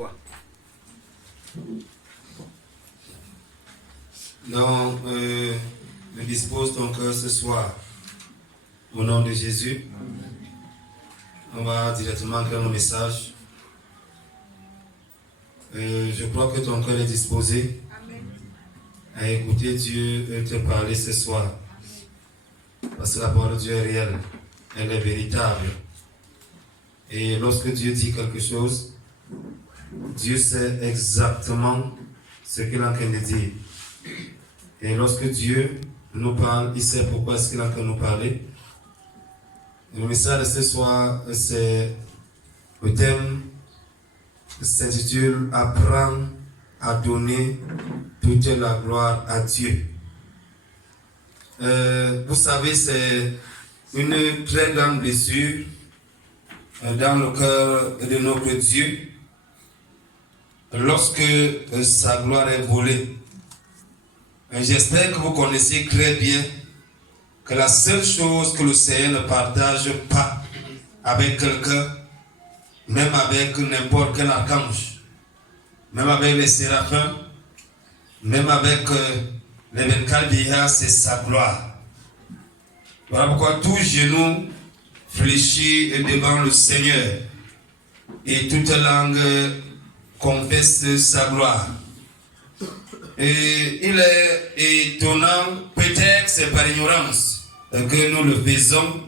toi. Donc, dispose ton cœur ce soir. Au nom de Jésus, on va directement créer nos messages. Je crois que ton cœur est disposé à écouter Dieu te parler ce soir. Parce que la parole de Dieu est réelle, elle est véritable. Et lorsque Dieu dit quelque chose, Dieu sait exactement ce qu'il est en train de dire. Et lorsque Dieu nous parle, il sait pourquoi est-ce qu'il est en train de nous parler. Le message de ce soir, c'est le thème s'intitule « Apprendre à donner toute la gloire à Dieu ». Vous savez, c'est une très grande blessure dans le cœur de notre Dieu lorsque sa gloire est volée. J'espère que vous connaissez très bien que la seule chose que le Seigneur ne partage pas avec quelqu'un, même avec n'importe quel archange, même avec les séraphins, même avec les 24 vieillards, c'est sa gloire. Voilà pourquoi tout genou fléchit devant le Seigneur et toute langue confesse sa gloire. Et il est étonnant, peut-être c'est par ignorance que nous le faisons,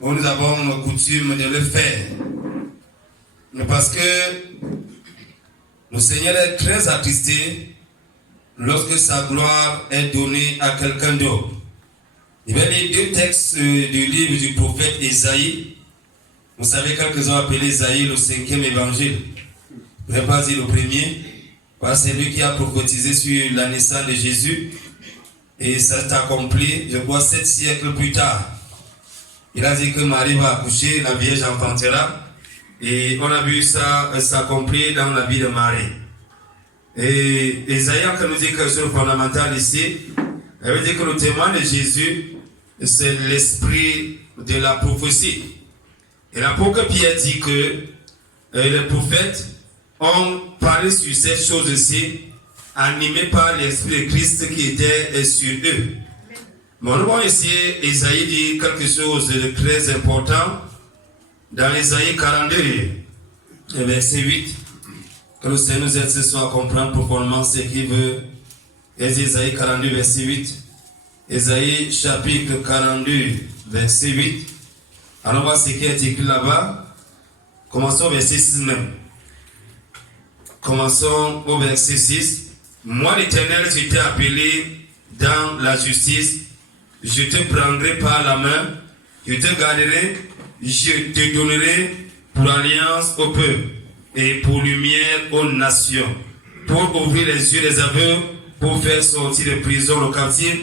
ou nous avons coutume de le faire. Mais parce que le Seigneur est très attristé lorsque sa gloire est donnée à quelqu'un d'autre. Il y a les deux textes du livre du prophète Ésaïe. Vous savez, quelques-uns appellent Ésaïe le 5e évangile. Je ne vais pas dire le premier, parce que c'est lui qui a prophétisé sur la naissance de Jésus. Et ça s'est accompli, je crois, 7 siècles plus tard. Il a dit que Marie va accoucher, la Vierge enfantera. Et on a vu ça s'accomplir dans la vie de Marie. Et Ésaïe, quand nous dit quelque chose de fondamental ici, elle veut dire que le témoin de Jésus, c'est l'esprit de la prophétie. Et l'apôtre Pierre dit que les prophètes ont parlé sur cette chose-ci, animés par l'esprit de Christ qui était sur eux. Bon, nous voyons ici, Ésaïe dit quelque chose de très important dans Ésaïe 42, verset 8. Que le Seigneur nous aide ce soir à comprendre profondément ce qu'il veut. Ésaïe 42, verset 8. Ésaïe chapitre 42, verset 8. Alors on va voir ce qui est écrit là-bas. Commençons au verset 6 même. Commençons au verset 6. Moi l'Éternel, je t'ai appelé dans la justice. Je te prendrai par la main. Je te garderai. Je te donnerai pour alliance au peuple et pour lumière aux nations. Pour ouvrir les yeux des aveugles, pour faire sortir de prison le captif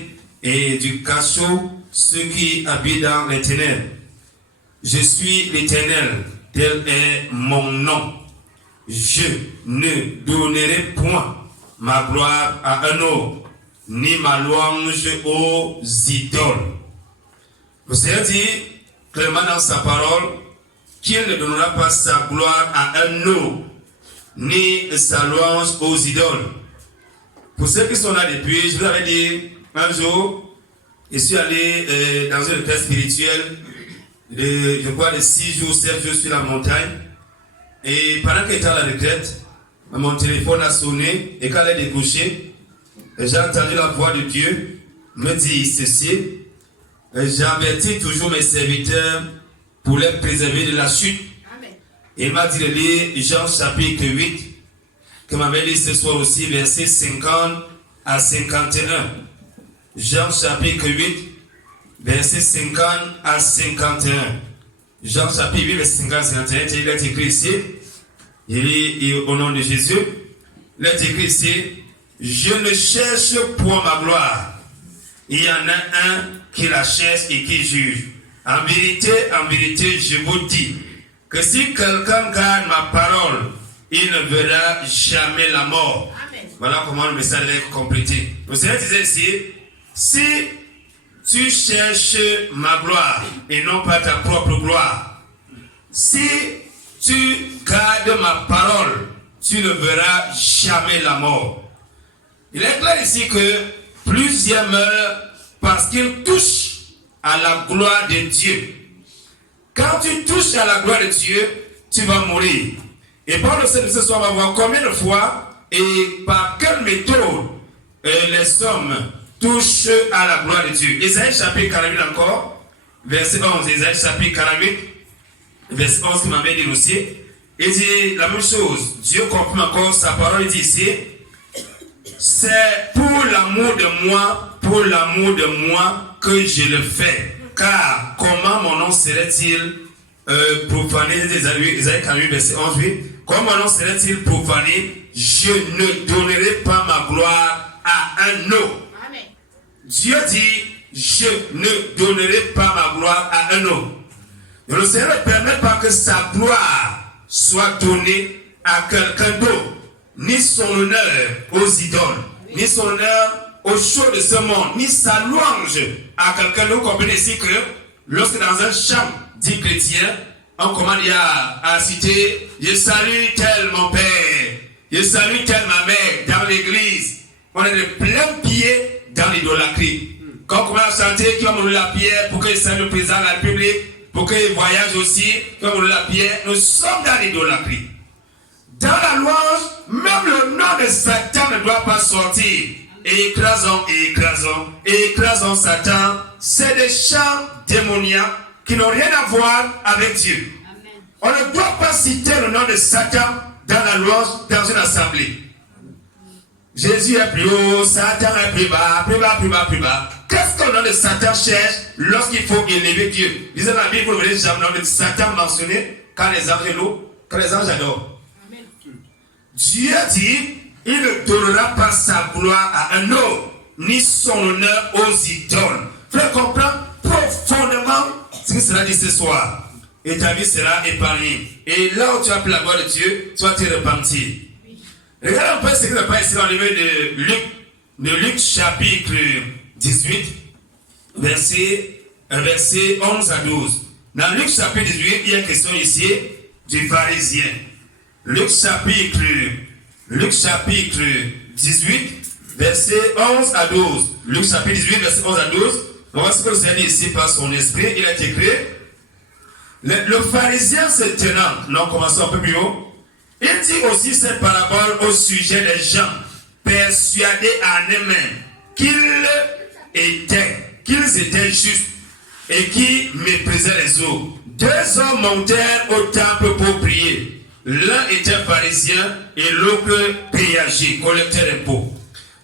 et du cachot ceux qui habitent dans les ténèbres. Je suis l'Éternel, tel est mon nom. Je ne donnerai point ma gloire à un autre, ni ma louange aux idoles. Le Seigneur dit clairement dans sa parole qu'il ne donnera pas sa gloire à un autre, ni sa louange aux idoles. Pour ceux qui sont là depuis, je vous avais dit un jour, je suis allé dans une retraite spirituelle, je crois de 6 jours, 7 jours sur la montagne. Et pendant que j'étais à la retraite, mon téléphone a sonné et quand elle est décrochée, j'ai entendu la voix de Dieu me dire ceci. J'avertis toujours mes serviteurs pour les préserver de la chute. Amen. Il m'a dit de lire Jean chapitre 8, que m'avait lu ce soir aussi, versets 50 à 51. Jean chapitre 8, versets 50 à 51. Jean chapitre 8, verset 50 à 51, il est écrit ici, il est au nom de Jésus, il est écrit ici, je ne cherche point ma gloire. Il y en a un qui la cherche et qui juge. En vérité, je vous dis que si quelqu'un garde ma parole, il ne verra jamais la mort. Amen. Voilà comment le message est complété. Le Seigneur disait ici, si tu cherches ma gloire et non pas ta propre gloire, si tu gardes ma parole tu ne verras jamais la mort. Il est clair ici que plusieurs meurent parce qu'ils touchent à la gloire de Dieu. Quand tu touches à la gloire de Dieu, tu vas mourir. Et par le Seigneur ce soir, on va voir combien de fois et par quelle méthode les hommes touchent à la gloire de Dieu. Ésaïe chapitre 48 encore, verset 11. Ésaïe chapitre 48, verset 11 qui m'avait dit aussi. Il dit la même chose. Dieu comprend encore sa parole. Il dit ici, c'est pour l'amour de moi que je le fais. Car comment mon nom serait-il profané? Ésaïe 48, verset 11, oui. Comment mon nom serait-il profané? Je ne donnerai pas ma gloire à un autre. Amen. Dieu dit, je ne donnerai pas ma gloire à un autre. Le Seigneur ne permet pas que sa gloire soit donnée à quelqu'un d'autre, ni son honneur aux idoles, ni son honneur aux choses de ce monde, ni sa louange à quelqu'un d'autre. Vous comprenez ici que lorsque dans un chant dit chrétien, on commande à citer « Je salue tel mon père, je salue tel ma mère » dans l'église. On est de plein pied dans l'idolâtrie. Quand on commence à chanter, qui va me la pierre pour qu'il salue le président de la République, pour qu'il voyage aussi, qui va me la pierre, nous sommes dans l'idolâtrie. Dans la louange, même le nom de Satan ne doit pas sortir. Écrasons Satan. C'est des chants démoniaques qui n'ont rien à voir avec Dieu. Amen. On ne doit pas citer le nom de Satan dans la louange, dans une assemblée. Jésus est plus haut, Satan est plus bas, plus bas, plus bas, plus bas. Qu'est-ce que le nom de Satan cherche lorsqu'il faut élever Dieu? Disait la Bible, vous ne verrez jamais le nom de Satan mentionné quand les anges adorent. Amen. Dieu dit, il ne donnera pas sa gloire à un autre, ni son honneur aux idoles. Frère, comprends profondément ce que cela dit ce soir. Et ta vie sera épargnée. Et là où tu as pris la gloire de Dieu, tu vas te repentir. Regarde un peu ce qui se passe ici dans le livre de Luc chapitre 18, verset 11 à 12. Dans Luc chapitre 18, il y a question ici du pharisien. Luc chapitre 18, verset 11 à 12. Luc chapitre 18, verset 11 à 12. On voit ce que le Seigneur dit ici par son esprit. Il a été créé. Le pharisien se tenant, non, commençons un peu plus haut. Il dit aussi cette parabole au sujet des gens persuadés en eux-mêmes qu'ils étaient justes et qui méprisaient les autres. Deux hommes montèrent au temple pour prier. L'un était pharisien et l'autre péager, collecteur d'impôts.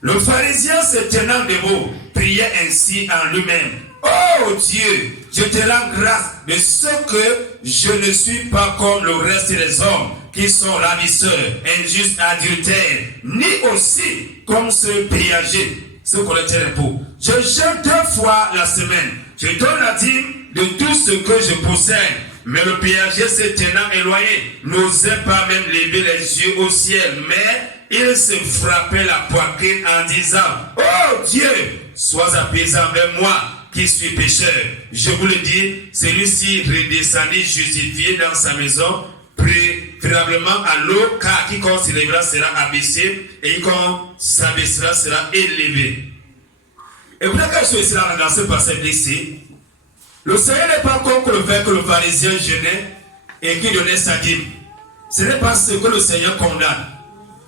Le pharisien se tenant debout priait ainsi en lui-même. Oh Dieu, je te rends grâce de ce que je ne suis pas comme le reste des hommes qui sont ravisseurs, injustes, adultères, ni aussi comme ce péager, ce collecteur d'impôts. Je jeûne 2 fois la semaine. Je donne la dîme de tout ce que je possède. Mais le péager se tenant éloigné n'osait pas même lever les yeux au ciel, mais il se frappait la poitrine en disant, oh Dieu, sois apaisant vers moi qui suis pécheur. Je vous le dis, celui-ci redescendit justifié dans sa maison, préférablement à l'eau, car quiconque s'élèvera sera abaissé, et quiconque s'abaissera sera élevé. Et vous avez chose ici dans ce passage ici. Le Seigneur n'est pas contre le fait que le pharisien jeûnait et qui donnait sa dîme. Ce n'est pas ce que le Seigneur condamne.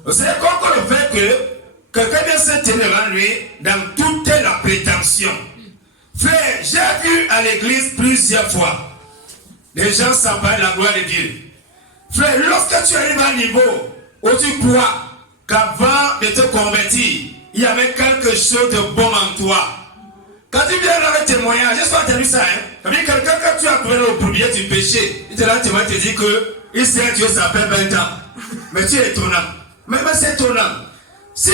Le Seigneur contre le fait que quelqu'un vient se tenir devant lui dans toute la prétention. Frère, j'ai vu à l'église plusieurs fois les gens s'emparent de la gloire de Dieu. Frère, lorsque tu arrives à un niveau où tu crois qu'avant de te convertir, il y avait quelque chose de bon en toi. Quand tu viens dans le témoignage, j'espère que tu as vu ça, hein? Quelqu'un que tu as trouvé au premier du péché, il te là, témoigne te dit que il sait Dieu s'appelle 20 ans. Mais tu es étonnant. Mais c'est étonnant. Si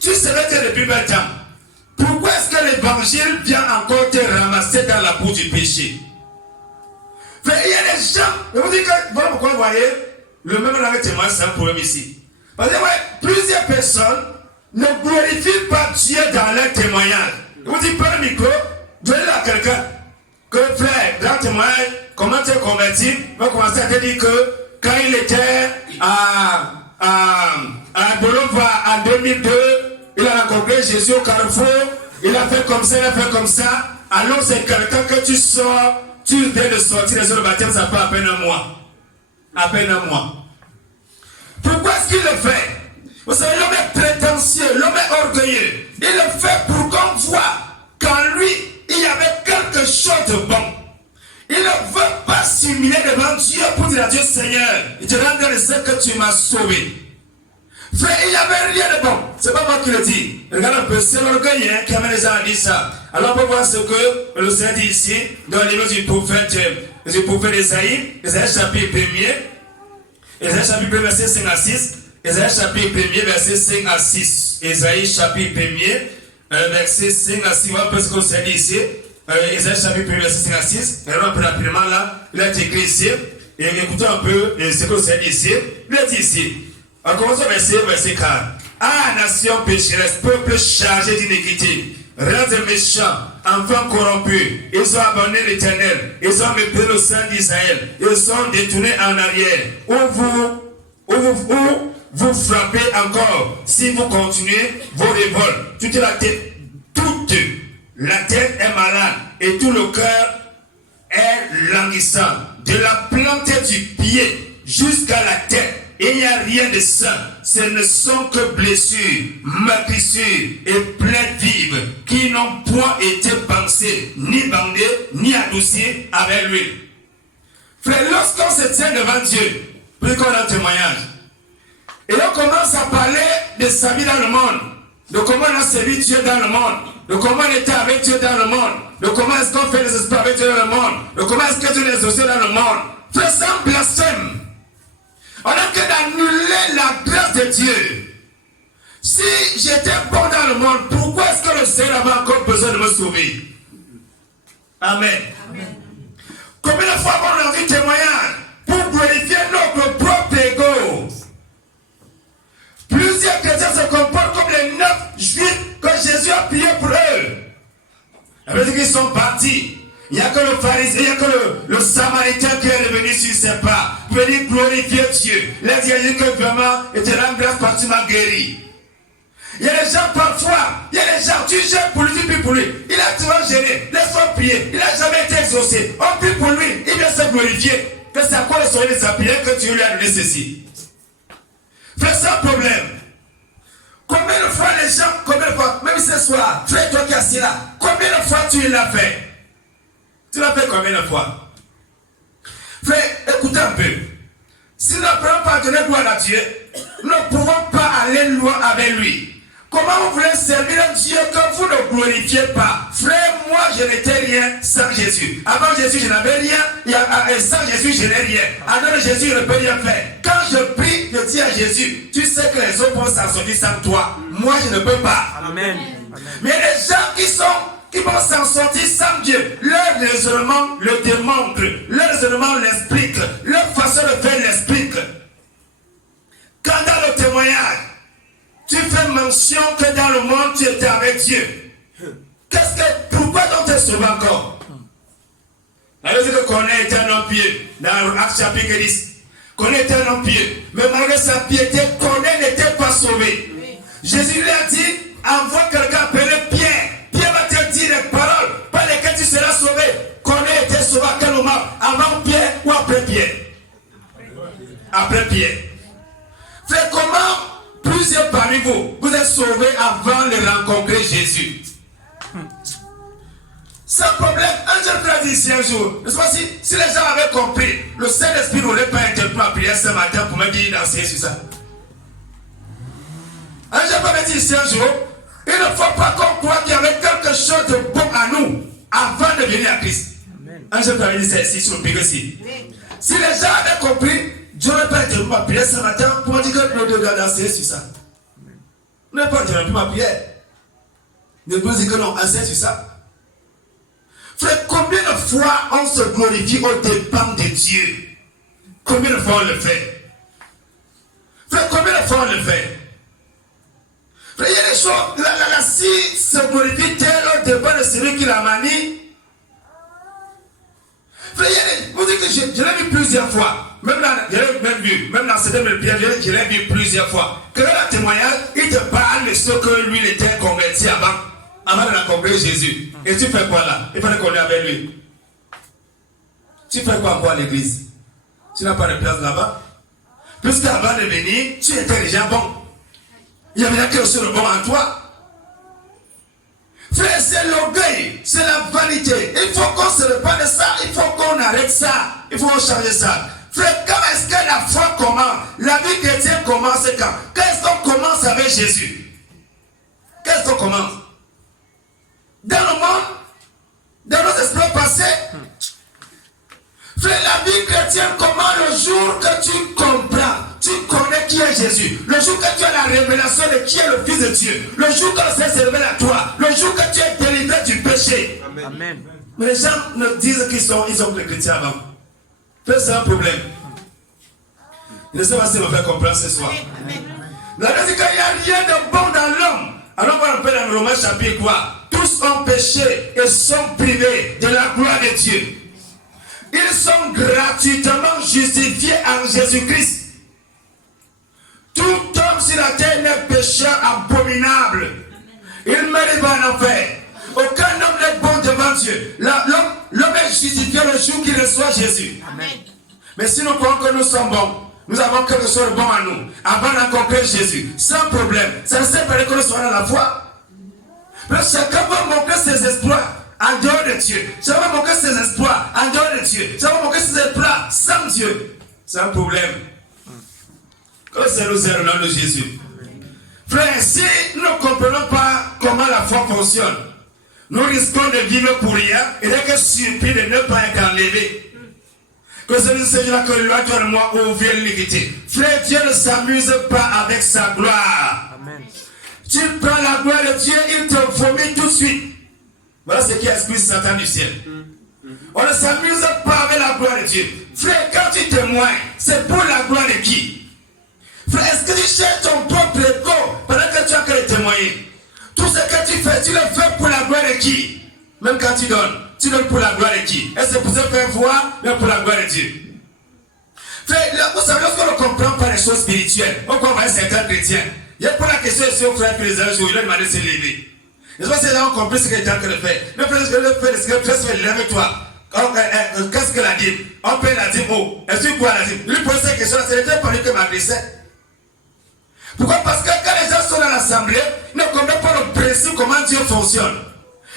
tu savais Dieu depuis 20 ans, pourquoi est-ce que l'évangile vient encore te ramasser dans la boue du péché? Il y a des gens, je vous dis que, voilà pourquoi vous voyez, le même dans le témoignage, c'est un problème ici. Parce que plusieurs personnes ne glorifient pas Dieu dans leur témoignage. Je vous dis par le micro, donnez à quelqu'un que frère, dans le témoignage, comment tu es converti, va commencer à te dire que quand il était à en 2002, il a rencontré Jésus au carrefour, il a fait comme ça, il a fait comme ça. Alors c'est quelqu'un que tu sors, tu viens de sortir des eaux de baptême, ça fait à peine un mois. À peine un mois. Pourquoi est-ce qu'il le fait? Vous savez, l'homme est prétentieux, l'homme est orgueilleux. Il le fait pour qu'on voit qu'en lui, il y avait quelque chose de bon. Il ne veut pas s'humilier devant Dieu pour dire à Dieu, Seigneur, je te rends grâce que tu m'as sauvé. Frère, il n'y avait rien de bon. C'est pas moi qui le dis. Regarde un peu, c'est l'orgueil qui amène les gens à dire ça. Alors on peut voir ce que le Seigneur dit ici, dans le livre du prophète Ésaïe, Ésaïe chapitre 1er, Ésaïe chapitre 1er, verset 5 à 6, Ésaïe chapitre 1er, verset 5 à 6, Ésaïe chapitre 1er, verset 5 à 6, on voit un peu ce que le Seigneur dit ici, Ésaïe chapitre 1er, verset 5 à 6, et un peu rapidement là, il a été écrit ici, et écoutez un peu ce que le Seigneur dit ici, il a dit ici, on commence au verset 4. Ah, nation pécheresse, peuple chargé d'iniquité, rêves méchants, enfants corrompus, ils ont abandonné l'Éternel, ils ont méprisé le sang d'Israël, ils sont détournés en arrière. Où vous frappez encore si vous continuez vos révoltes. Toute la tête est malade et tout le cœur est languissant. De la plante du pied jusqu'à la tête, il n'y a rien de sain. Ce ne sont que blessures, meurtrissures et plaies vives qui n'ont point été pansées, ni bandées, ni adoucies avec l'huile. Frère, lorsqu'on se tient devant Dieu, plus qu'on a un témoignage, et on commence à parler de sa vie dans le monde, de comment on a servi Dieu dans le monde, de comment on était avec Dieu dans le monde, de comment est-ce qu'on fait les espoirs avec Dieu dans le monde, de comment est-ce que Dieu les associé dans le monde. Frère, c'est un blasphème. On a que d'annuler la grâce de Dieu. Si j'étais bon dans le monde, pourquoi est-ce que le Seigneur avait encore besoin de me sauver? Amen. Amen. Combien de fois on a rendu témoignage pour glorifier notre propre ego? Plusieurs chrétiens se comportent comme les 9 juifs que Jésus a prié pour eux. Ça veut dire qu'ils sont partis. Il n'y a que le pharisien, il n'y a que le samaritain qui est revenu sur ses pas. Venir glorifier Dieu. Les dire que vraiment, et te rendre grâce parce que tu m'as guéri. Il y a des gens parfois, il y a des gens, tu gères pour lui, tu pries pour lui. Il a toujours gêné, laisse-moi prier. Il n'a jamais été exaucé. On prie pour lui, il vient se glorifier. Que c'est à quoi le soleil de sa prière que tu lui as donné ceci. Frère, c'est un problème. Combien de fois les gens, combien de fois, même ce soir, frère, toi qui es assis là, combien de fois tu l'as fait? Tu l'as fait combien de fois? Frère, écoutez un peu. Si nous ne pouvons pas donner gloire à Dieu, nous ne pouvons pas aller loin avec lui. Comment vous voulez servir un Dieu que vous ne glorifiez pas? Frère, moi je n'étais rien sans Jésus. Avant Jésus, je n'avais rien. Et sans Jésus, je n'ai rien. Avant Jésus, je ne peux rien faire. Quand je prie, je dis à Jésus, tu sais que les autres vont s'en sortir sans toi. Moi, je ne peux pas. Amen. Mais les gens qui vont s'en sortir sans Dieu, leur raisonnement le démontre, leur raisonnement l'explique, leur façon de faire l'explique. Quand dans le témoignage, tu fais mention que dans le monde tu étais avec Dieu, pourquoi donc tu es sauvé encore? La veut dire qu'on est un homme pieux, dans Actes chapitre 10, qu'on est un homme pieux, mais malgré sa piété, qu'on n'était pas sauvé. Jésus lui a dit, envoie quelqu'un appelé Pierre. Pierre va te dire les paroles par lesquelles tu seras sauvé. Qu'on ait été sauvé à quel moment? Avant Pierre ou après Pierre? Après Pierre. C'est comment plusieurs parmi vous, vous êtes sauvés avant de rencontrer Jésus. C'est un problème. Un jeune frère dit ici un jour, je ne sais pas si les gens avaient compris, le Saint-Esprit n'aurait pas interpellé ma prière ce matin pour me dire d'enseigner sur ça. Un jeune frère m'a dit ici un jour, il ne faut pas qu'on croit qu'il y avait quelque chose de bon à nous avant de venir à Christ. Amen. Un jeune frère m'a dit ça ici sur le bureau ici. Si les gens avaient compris, Dieu n'aurait pas interrompu ma prière ce matin pour me dire que nous devons danser sur ça. Nous n'avons pas interrompu ma prière. Nous devons dire que non, enseigner sur ça. Frère, combien de fois on se glorifie au dépens de Dieu? Combien de fois on le fait? Frère, combien de fois on le fait? Frère, il y a des choses, la scie se glorifie tel au dépens de celui qui la manie. Frère, vous dites que je l'ai vu plusieurs fois. Même là, je l'ai même vu, même dans cette même pièce, je l'ai vu plusieurs fois. Quand il a témoignage, il te parle de ce que lui il était converti avant de rencontrer Jésus. Et tu fais quoi là? Il fallait qu'on est avec lui. Tu fais quoi encore à l'église? Tu n'as pas de place là-bas? Puisqu'avant de venir, tu étais déjà bon. Il y avait quelque chose de bon en toi. Frère, c'est l'orgueil, c'est la vanité. Il faut qu'on se répande de ça, il faut qu'on arrête ça, il faut changer ça. Frère, quand est-ce que la foi commence? La vie chrétienne commence quand? Quand est-ce qu'on commence avec Jésus? Qu'est-ce qu'on commence? Dans le monde? Dans nos esprits passés? Frère, la vie chrétienne commence le jour que tu comprends, tu connais qui est Jésus. Le jour que tu as la révélation de qui est le Fils de Dieu. Le jour que le Seigneur se révèle à toi. Le jour que tu es délivré du péché. Amen. Mais les gens me disent qu'ils ont les chrétiens avant. Frère, c'est un problème. Je ne sais pas si on me fait comprendre ce soir. La Bible dit qu'il n'y a rien de bon dans l'homme. Alors on va rappeler dans Romains chapitre quoi? Tous ont péché et sont privés de la gloire de Dieu. Ils sont gratuitement justifiés en Jésus-Christ. Tout homme sur la terre est pécheur abominable. Il mérite pas en enfer. Aucun homme n'est bon devant Dieu. L'homme est justifié le jour qu'il reçoit Jésus. Amen. Mais si nous croyons que nous sommes bons, nous avons quelque chose de bon à nous, avant de rencontrer Jésus, sans problème, ça ne sert pas que nous soyons dans la foi. Mais chacun va montrer ses espoirs en dehors de Dieu. Chacun va montrer ses espoirs en dehors de Dieu. Chacun va montrer ses espoirs sans Dieu. C'est un problème. Que c'est le nom de Jésus. Frère, si nous ne comprenons pas comment la foi fonctionne, nous risquons de vivre pour rien et d'être surpris de ne pas être enlevé. Que celui Seigneur que loi de moi ouvre l'iniquité. Frère, Dieu ne s'amuse pas avec sa gloire. Amen. Tu prends la gloire de Dieu, il te vomit tout de suite. Voilà ce qui exclut Satan du ciel. On ne s'amuse pas avec la gloire de Dieu. Frère, quand tu témoignes, c'est pour la gloire de qui? Frère, est-ce que tu cherches ton propre écho pendant que tu as que témoigner? Tout ce que tu fais, tu le fais pour la gloire de qui? Même quand tu donnes pour la gloire de qui? Est-ce que c'est pour te faire voir, mais pour la gloire de Dieu? Frère, vous savez, lorsqu'on ne comprend pas les choses spirituelles, on comprend certains chrétiens. Il y a pour la question ici au frère que les uns jours, il a demandé de se lever. Je pense que les gens ont compris ce qu'il est en train de faire. Le frère, lève-toi. Qu'est-ce qu'elle a dit? On paye la dîme. Oh, est-ce que quoi la dîme? Lui pose cette question-là, ce n'était pas lui qui m'agressait. Pourquoi? Parce que quand les gens sont dans l'assemblée, ils ne comprennent pas le principe, comment Dieu fonctionne.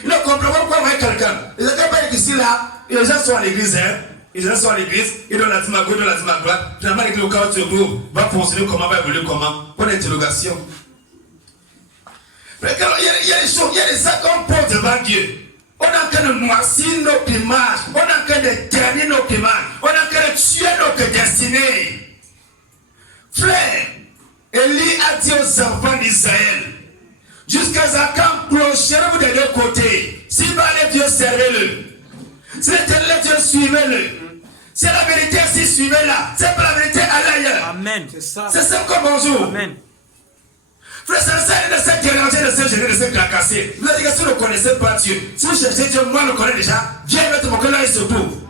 Ils ne comprennent pas pourquoi on voit quelqu'un. Ils ne comprennent pas ici, là, les gens sont à l'église, hein. Les gens sont à l'église, ils donnent la dîme à gauche, ils donnent la dîme à droite. Finalement, l'église au cas où tu va fonctionner comment, va évoluer comment? Pour l'interrogation. Il y a des choses, il y a des actes qu'on pose devant Dieu. On a qu'à noircir nos images, on a qu'à ternir nos images, on a qu'à tuer notre destinée. Frère, Élie a dit aux enfants d'Israël, jusqu'à ce quand clochez-vous des deux côtés. Si valait Dieu, servez-le. Si l'éternel Dieu, suivez-le. C'est la vérité, si suivez-la. C'est pas la vérité, allez ailleurs. Amen. C'est ça comme bonjour. Amen. Frère, ça ne sert de se déranger, de se gêner, de se tracasser. Vous avez dit que si vous ne connaissez pas Dieu, si vous cherchez Dieu, moi je le connais déjà, viens mettre mon cœur là, il se trouve.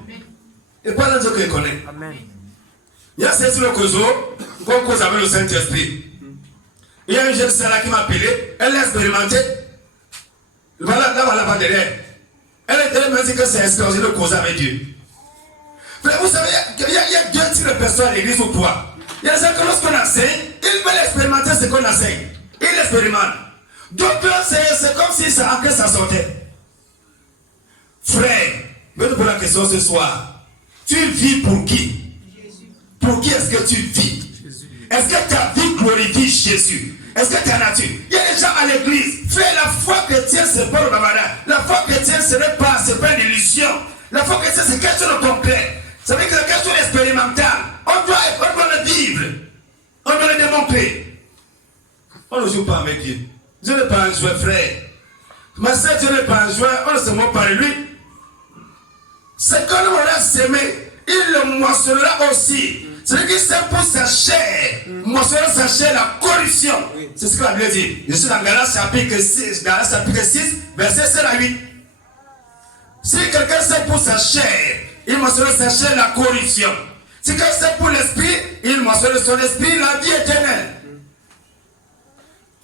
Et pas dans Dieu que je connais. Amen. Il y a celle sur le Kozo, qu'on cause avec le Saint-Esprit. Il y a une jeune sœur là qui m'a appelé, elle l'a expérimenté. Voilà, là, voilà, derrière. Elle m'a dit que c'est extraordinaire de causer avec Dieu. Frère, vous savez, il y a deux types de personnes à l'église ou quoi. Il y a des gens que lorsqu'on enseigne, ils veulent expérimenter ce qu'on enseigne. Ils l'expérimentent. D'autres, c'est comme si ça entrait, ça sortait. Frère, je te pose la question ce soir. Tu vis pour qui? Pour qui est-ce que tu vis? Est-ce que ta vie glorifie Jésus? Est-ce que ta nature? Il y a des gens à l'église. Frère, la foi chrétienne, c'est pas le babada. La foi chrétienne, ce n'est pas, c'est pas une illusion. La foi chrétienne, c'est quelque chose de concret. Ça veut dire que c'est quelque chose d'expérimental. On doit le vivre. On doit le démontrer. On ne joue pas avec Dieu. Dieu n'est pas un joueur, frère. Ma soeur, Dieu n'est pas un joueur. On ne se moque pas de lui. C'est quand on l'a sémé, il le moissonnera aussi. C'est-à-dire qu'il sème pour sa chair. Moissonnera sa chair, la corruption. C'est ce que la Bible dit. Je suis dans Galates chapitre 6, verset 7 à 8. Si quelqu'un sème pour sa chair, il moissonnera sa chair, la corruption. Si que c'est pour l'esprit, il mentionne son esprit, la vie éternelle.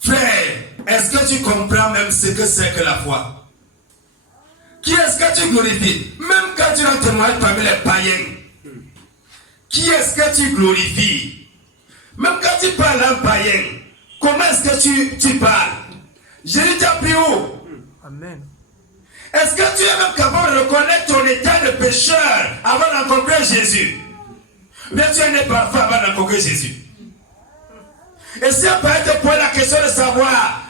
Frère, est-ce que tu comprends même ce que c'est que la foi? Qui est-ce que tu glorifies? Même quand tu rends témoignage parmi les païens. Qui est-ce que tu glorifies? Même quand tu parles à un païen, comment est-ce que tu parles? Jésus t'a pris où? Amen. Est-ce que tu es même capable de reconnaître ton état de pécheur avant de rencontrer Jésus? Mais tu es né parfait avant de rencontrer Jésus. Et si on peut te poser la question de savoir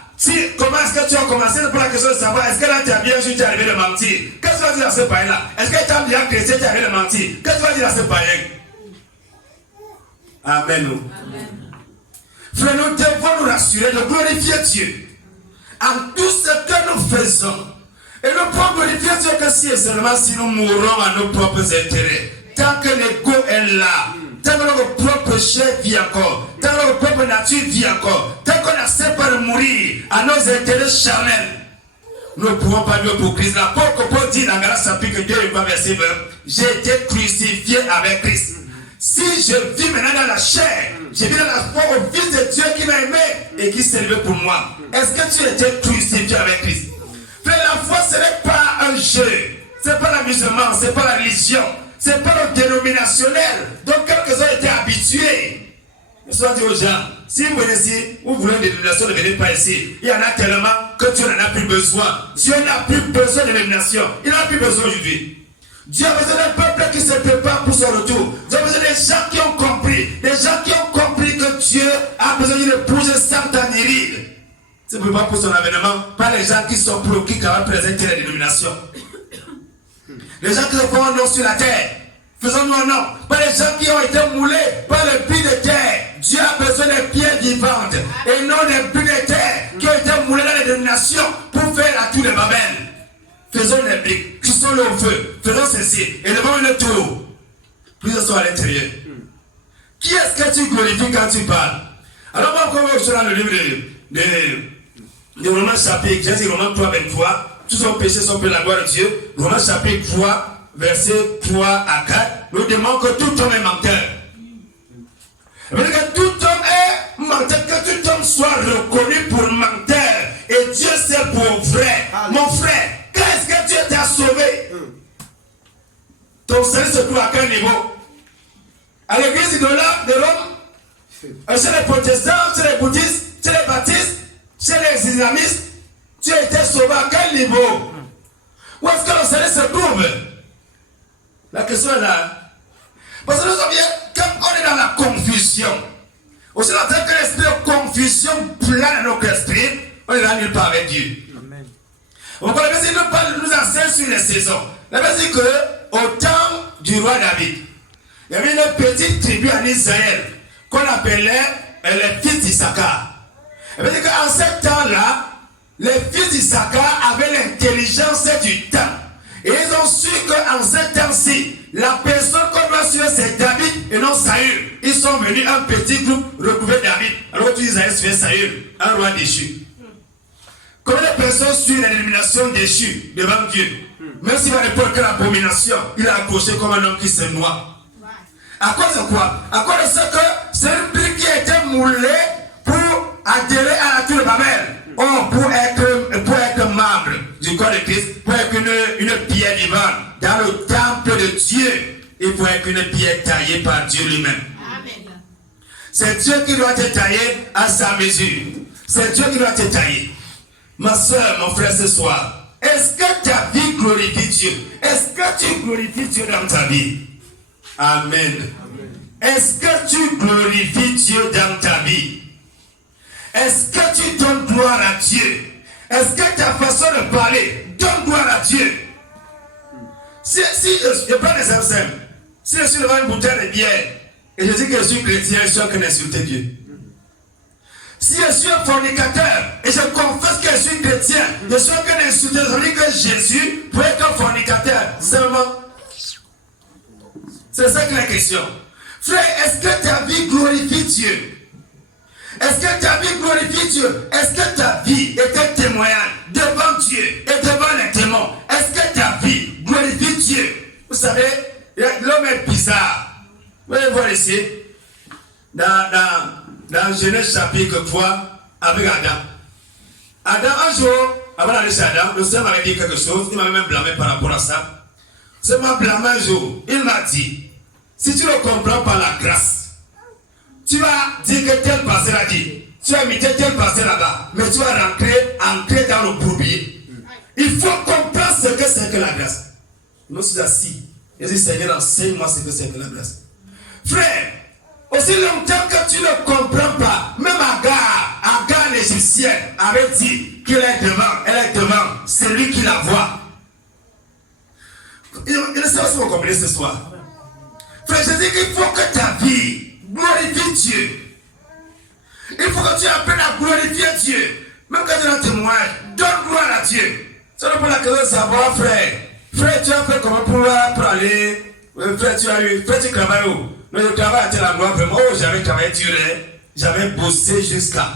comment est-ce que tu as commencé pour la question de savoir est-ce que là tu as bien joué, tu es arrivé de mentir? Qu'est-ce que tu vas dire à ce païen-là? Est-ce que tu as bien chrétien, tu es arrivé de mentir? Qu'est-ce que tu vas dire à ce païen? Amen. Frère, nous devons nous rassurer, de glorifier Dieu en tout ce que nous faisons. Et nous pouvons glorifier Dieu que si et seulement si nous mourrons à nos propres intérêts. Tant que l'ego est là, tant que notre propre chair vit encore, tant que notre propre nature vit encore, tant qu'on n'accepte pas de mourir à nos intérêts charnels, nous ne pouvons pas vivre pour Christ. L'apôtre Paul dit dans Galates chapitre 2, verset 20, j'ai été crucifié avec Christ. Si je vis maintenant dans la chair, je vis dans la foi au Fils de Dieu qui m'a aimé et qui s'est levé pour moi. Est-ce que tu étais crucifié avec Christ? Frère, la foi, ce n'est pas un jeu. Ce n'est pas l'amusement, ce n'est pas la religion. Ce n'est pas le dénominationnel. Donc, quelques-uns étaient habitués. Je dois dire aux gens, si vous venez ici, vous voulez une dénomination, ne venez pas ici. Il y en a tellement que Dieu n'en a plus besoin. Dieu n'a plus besoin de dénomination. Il n'en a plus besoin aujourd'hui. Dieu a besoin d'un peuple qui se prépare pour son retour. Dieu a besoin des gens qui ont compris. Des gens qui ont compris que Dieu a besoin d'une épouse sainte en iride. Ce n'est pas pour son avènement, pas les gens qui sont pour qui quand même présenter la dénomination. Les gens qui se font un nom sur la terre, faisons-nous un nom. Pas les gens qui ont été moulés par le puits de terre. Dieu a besoin des pierres vivantes et non des puits de terre qui ont été moulés dans les dénominations pour faire la tour de Babel. Faisons les briques, cuisons-le au feu, faisons ceci, et devant le tour. Plus de sont à l'intérieur. Qui est-ce que tu glorifies quand tu parles? Alors, moi, comme je suis dans le livre de Romains chapitre, j'ai dit Romains 3, 23, tous nos péchés sont pour la gloire de Dieu. Romains chapitre 3, verset 3 à 4, nous demandons que tout homme est menteur. Que tout homme est menteur, que tout homme soit reconnu pour menteur. Et Dieu c'est pour vrai. Mon frère, quand est-ce que Dieu t'a sauvé? Ton salut se trouve à quel niveau? À l'église de Rome? Chez les protestants, chez les bouddhistes, chez les baptistes, chez les islamistes? Tu as été sauvé à quel niveau? Où est-ce que le salut se trouve? La question est là. Parce que nous sommes bien, quand on est dans la confusion, aussi longtemps que l'esprit de confusion plane dans notre esprit, on est là nulle part avec Dieu. Amen. Donc la Bible nous enseigne sur les saisons. La Bible dit qu'au temps du roi David, il y avait une petite tribu en Israël qu'on appelait les fils d'Issachar. Elle veut dire qu'en ce temps-là, les fils d'Issachar avaient l'intelligence du temps. Et ils ont su qu'en ce temps-ci, la personne qu'on doit suivre, c'est David et non Saül. Ils sont venus un petit groupe recouvrir David. Alors que Israël suivait Saül, un roi déchu. Comment les personnes suivent la dénomination déchue devant Dieu? Même s'il va répondre que l'abomination, il a accroché comme un homme qui se noie. À cause de quoi? À cause de ce que c'est une brique qui a été moulée pour adhérer à la tour de Babel. Pour être membre du corps de Christ, pour être une pierre vivante dans le temple de Dieu, il faut être une pierre taillée par Dieu lui-même. C'est Dieu qui doit te tailler à sa mesure. C'est Dieu qui doit te tailler. Ma soeur, mon frère, ce soir, est-ce que ta vie glorifie Dieu? Est-ce que tu glorifies Dieu dans ta vie? Amen. Est-ce que tu glorifies Dieu dans ta vie? Est-ce que tu donnes gloire à Dieu? Est-ce que ta façon de parler donne gloire à Dieu? Si je prends des exemples simples, si je suis devant une bouteille de bière et je dis que je suis chrétien, je suis en train d'insulter Dieu. Si je suis un fornicateur et je confesse que je suis chrétien, je suis en train d'insulter, ça veut dire que Jésus peut être un fornicateur. Seulement, c'est ça que la question. Frère, est-ce que ta vie glorifie Dieu? Est-ce que ta vie glorifie Dieu? Est-ce que ta vie est un témoignage devant Dieu et devant les témoins? Est-ce que ta vie glorifie Dieu? Vous savez, l'homme est bizarre. Vous allez voir ici, dans Genèse chapitre 3, avec Adam. Adam, un jour, avant d'aller chez Adam, le Seigneur m'avait dit quelque chose, il m'avait même blâmé par rapport à ça. Le Seigneur m'a blâmé un jour, il m'a dit, si tu ne comprends pas la grâce, tu vas dire que tel pasteur a dit, tu vas imiter tel pasteur là-bas, mais tu vas entrer dans le bourbier. Il faut comprendre ce que c'est que la grâce. Je me suis assis, et j'ai dit, Seigneur, enseigne-moi ce que c'est que la grâce. Frère, aussi longtemps que tu ne comprends pas, même Agar l'égyptienne avait dit qu'elle est devant, c'est lui qui la voit. Il ne sait pas si vous comprenez ce soir. Frère, je dis qu'il faut que ta vie glorifie Dieu. Il faut que tu apprennes à glorifier Dieu. Même quand tu as un témoignage, donne gloire à Dieu. C'est pour la question de savoir, frère. Frère, tu as fait comment pour aller. Frère, tu travailles où? Mais le travail a été la gloire vraiment. Oh, j'avais travaillé dur, j'avais bossé jusqu'à.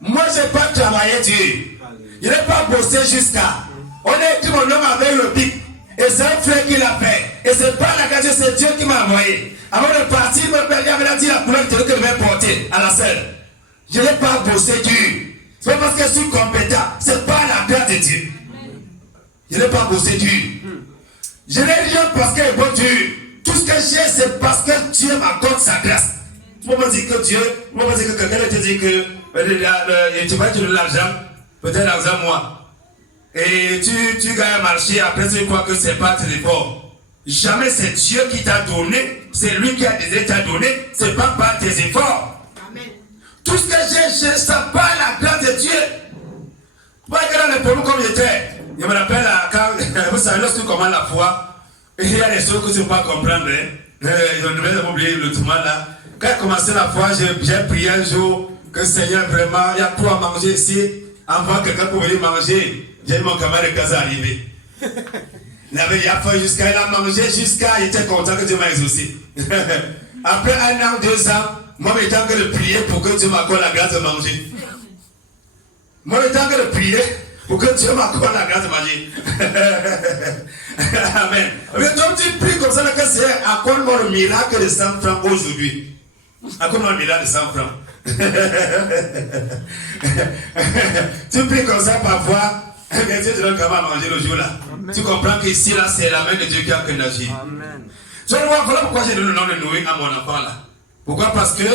Moi, je n'ai pas travaillé dur. Je n'ai pas bossé jusqu'à. On est dit mon homme avec le pic. Et c'est un frère qui l'a fait. Et c'est pas la grâce, c'est Dieu qui m'a envoyé. Avant de partir, il m'avait dit la couleur que je devais porter à la selle. Je n'ai pas bossé dur. C'est pas parce que je suis compétent. C'est pas la grâce de Dieu. Je n'ai pas bossé dur. Je n'ai rien parce qu'il est bon Dieu. Tout ce que j'ai, c'est parce que Dieu m'accorde sa grâce. Tu ne peux pas dire que Dieu, tu ne peux pas dire que quelqu'un te dit que tu vas te donner l'argent, peut-être l'argent moi. Et tu gagnes un marché, après tu crois que ce n'est pas très fort. Jamais c'est Dieu qui t'a donné, c'est lui qui a désiré t'a donné, ce n'est pas par tes efforts. Amen. Tout ce que j'ai, c'est pas la grâce de Dieu. Pas que dans les problèmes comme j'étais, je me rappelle quand, vous savez, lorsque tu commences la foi, il y a des choses que tu ne peux pas comprendre. Je ne vais pas oublier le tournoi là. Quand j'ai commencé la foi, j'ai prié un jour que Seigneur, vraiment, il y a quoi à manger ici. Avant quelqu'un pour venir manger. J'ai eu mon camarade de casa arrivé. Il a fait jusqu'à, il a mangé jusqu'à, il était content que Dieu m'a exaucé. Après 1 an, 2 ans, moi, il temps que de prier pour que Dieu m'accorde la grâce de manger. Moi, il temps que de prier pour que Dieu m'accorde la grâce de manger. Amen. Mais donc tu pries comme ça, que c'est accorde-moi le miracle de 100 francs aujourd'hui. Accorde-moi le miracle de 100 francs. Tu pries comme ça parfois. Mais Dieu te donne comment manger le jour là. Amen. Tu comprends qu'ici là c'est la main de Dieu qui a agir. Tu vas voir voilà pourquoi j'ai donné le nom de Noé à mon enfant là. Pourquoi? Parce que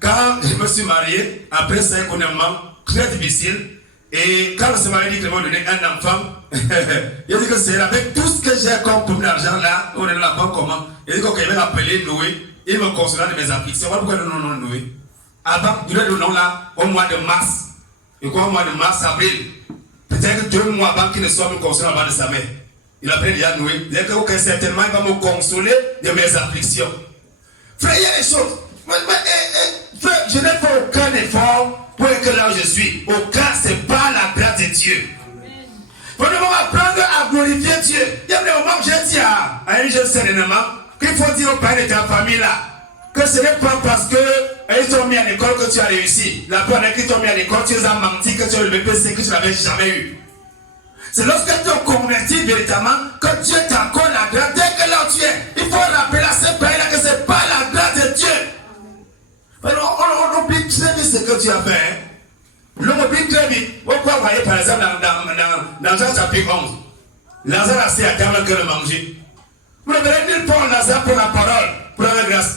quand je me suis marié, après c'est un moment très difficile. Et quand le Seigneur m'a dit qu'il m'a donné un enfant, il a dit que c'est avec tout ce que j'ai comme pour l'argent là, on est dans la banque comment. Il a dit qu'il va l'appeler Noé, il me consolera de mes afflictions. Voilà pourquoi il donne le nom de Noé. Avant, il donne le nom là au mois de mars. Et quoi au mois de mars, avril? Peut-être 2 mois avant qu'il ne soit me consoler avant de sa mère. Il appelait déjà Noé. Il dit que certainement il va me consoler de mes afflictions. Frère, il y a des choses. Frère, je n'ai fait aucun effort pour être là où je suis. Aucun, c'est pas la grâce de Dieu. Vous devez apprendre à glorifier Dieu. Il y a des moments où j'ai dit à un jeune sereinement qu'il faut dire au père de ta famille là que ce n'est pas parce qu'ils t'ont mis à l'école que tu as réussi. La plupart qui t'ont mis à l'école, tu les as menti que tu as eu le BPC que tu n'avais jamais eu. C'est lorsque tu te convertis véritablement que Dieu t'accorde la grâce. Dès que là où tu es, il faut rappeler à ce père-là que ce n'est pas la grâce de Dieu. Alors, on oublie très vite ce que tu as fait. Hein? L'on oublie très vite. Pourquoi vous voyez par exemple dans Jean chapitre 11, Lazare a assis à table que le manger. Vous ne verrez nulle part Lazare pour la parole, pour la grâce.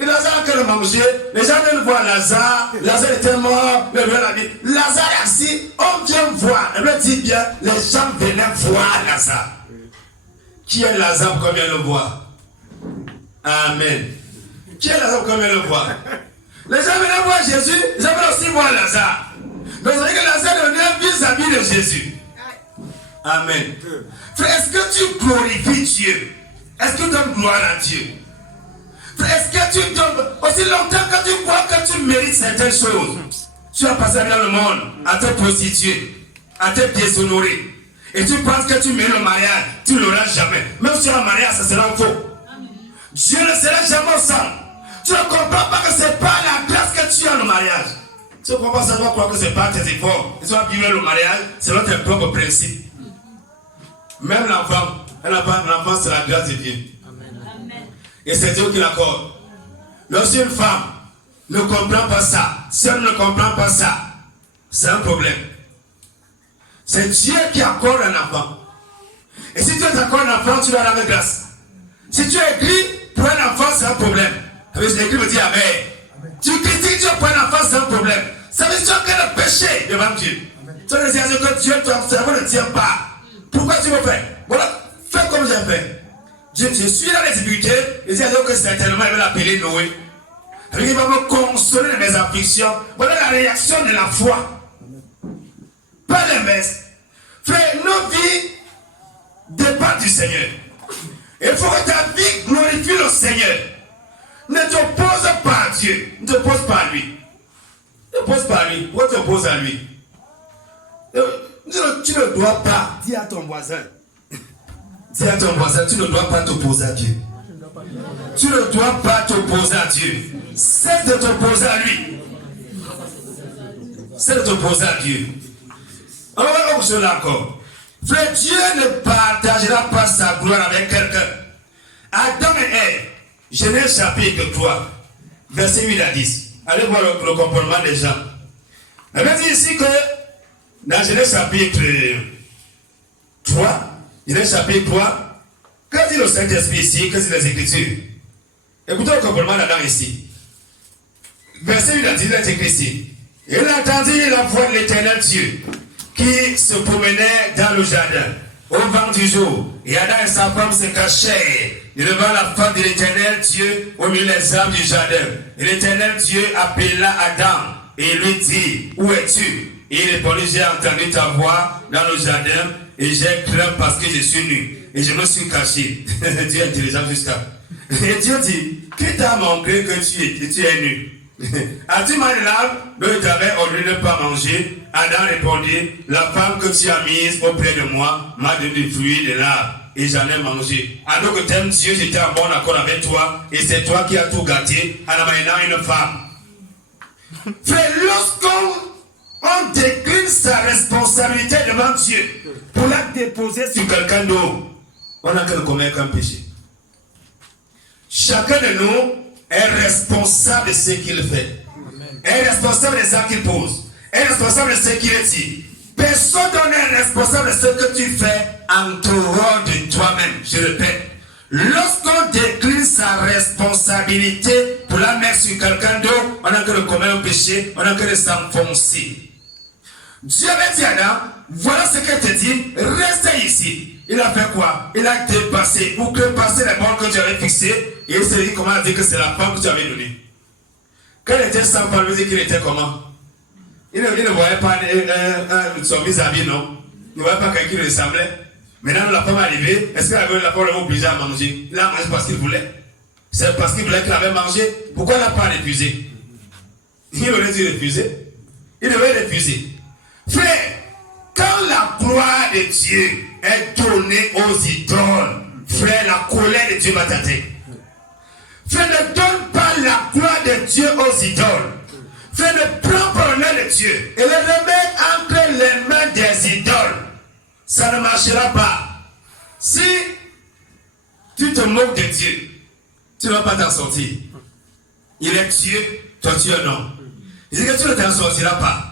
Et Lazare que le manger, les gens viennent voir Lazare, Lazare était mort, le Dieu l'a dit. Lazare est assis, on vient voir. Elle me dit bien, les gens venaient voir Lazare. Qui est Lazare pour qu'on vienne le voir? Amen. Qui est Lazare pour qu'on vienne le voir? Les gens venaient voir Jésus, ils venaient aussi voir Lazare. Donc ça veut dire que Lazare est devenu un vis-à-vis de Jésus. Amen. Frère, est-ce que tu glorifies Dieu? Est-ce que tu donnes gloire à Dieu? Est-ce que tu donnes aussi longtemps que tu crois que tu mérites certaines choses? Tu as passé dans le monde à te prostituer, à te déshonorer. Et tu penses que tu mérites le mariage, tu ne l'auras jamais. Même si tu as un mariage, ça sera faux. Dieu ne sera jamais ensemble. Tu ne comprends pas que ce n'est pas la grâce que tu as le mariage. Tu ne comprends pas, ça doit croire que ce n'est pas tes efforts. Tu dois vivre le mariage selon tes propres principes. Même l'enfant, c'est la grâce de Dieu. Amen. Et c'est Dieu qui l'accorde. Lorsqu'une femme ne comprend pas ça, si elle ne comprend pas ça, c'est un problème. C'est Dieu qui accorde un enfant. Et si Dieu t'accorde un enfant, tu dois rendre grâce. Si tu es gris pour un enfant, c'est un problème. L'écrit me dit Amen. Tu critiques Dieu pour un enfant, c'est un problème. Ça veut dire que tu as qu'un péché devant Dieu. Tu vas dire que Dieu, ton cerveau ne tient pas. Pourquoi tu me fais? Voilà, fais comme j'ai fait. Je suis dans les difficultés. Il dit que certainement il va l'appeler Noé. Il va me consoler de mes afflictions. Voilà la réaction de la foi. Pas l'inverse. Frère, nos vies dépendent du Seigneur. Il faut que ta vie glorifie le Seigneur. Ne t'oppose pas à Dieu. Ne t'oppose pas à lui. Ne t'oppose pas à lui. Pourquoi tu t'opposes à lui? Tu ne dois pas. Dis à ton voisin. Dis à ton voisin, tu ne dois pas t'opposer à Dieu. Tu ne dois pas t'opposer à Dieu. Cesse de t'opposer à lui. Cesse de t'opposer à Dieu. On va voir cela encore. Frère, Dieu ne partagera pas sa gloire avec quelqu'un. Adam et Ève, Genèse chapitre 3, verset 8 à 10. Allez voir le comportement des gens. On va dire ici que dans Genèse chapitre 3, Genèse chapitre 3, qu'est-ce que dit le Saint-Esprit ici? Qu'est-ce que dit les Écritures? Écoutez le comportement d'Adam ici. Verset 8 à 10, il est écrit ici. Il entendit la voix de l'Éternel Dieu qui se promenait dans le jardin au vent du jour. Et Adam et sa femme se cachaient devant la face de l'Éternel Dieu au milieu des arbres du jardin. Et l'Éternel Dieu appela Adam et lui dit, où es-tu? Et il répondit, j'ai entendu ta voix dans le jardin et j'ai craint parce que je suis nu. Et je me suis caché. Dieu est intelligent jusqu'à. Et Dieu dit, qui t'a montré que tu es nu? As-tu mangé l'arbre dont il t'avait ordonné de ne pas manger? Adam répondit, la femme que tu as mise auprès de moi m'a donné du fruit de l'arbre et j'en ai mangé. Alors que t'aimes Dieu, j'étais en bon accord avec toi et c'est toi qui as tout gâté en amenant une femme. Frère, lorsqu'on décline sa responsabilité devant Dieu pour la déposer sur quelqu'un d'autre, on a qu'à commettre un péché. Chacun de nous est responsable de ce qu'il fait. Amen. Est responsable de ce qu'il pose. Est responsable de ce qu'il dit. Personne n'est responsable de ce que tu fais en dehors de toi-même. Je répète. Lorsqu'on décline sa responsabilité pour la mettre sur quelqu'un d'autre, on a que de commettre un péché, on a que de s'enfoncer. Dieu avait dit à Adam, voilà ce que te dit, restez ici. Il a fait quoi? Il a dépassé ou dépassé les bornes que tu avais fixées et il s'est dit comment dire que c'est la femme que tu avais donnée. Quand il était sans femme, il dit qu'il était comment? Il ne voyait pas son vis-à-vis, non? Il ne voyait pas quelqu'un qui lui ressemblait. Maintenant, la femme est arrivée. Est-ce que la femme l'avait obligé à manger? Il a mangé parce qu'il voulait. C'est parce qu'il voulait qu'il avait mangé. Pourquoi il n'a pas refusé? Il aurait dû refuser. Il devait refuser. Frère, quand la gloire de Dieu est donnée aux idoles, frère, la colère de Dieu va t'atteindre. Frère, ne donne pas la gloire de Dieu aux idoles. Frère, ne prends pas le nom de Dieu et le remettre entre les mains des idoles. Ça ne marchera pas. Si tu te moques de Dieu, tu ne vas pas t'en sortir. Il est Dieu, toi tu es non. Il dit que tu ne t'en sortiras pas.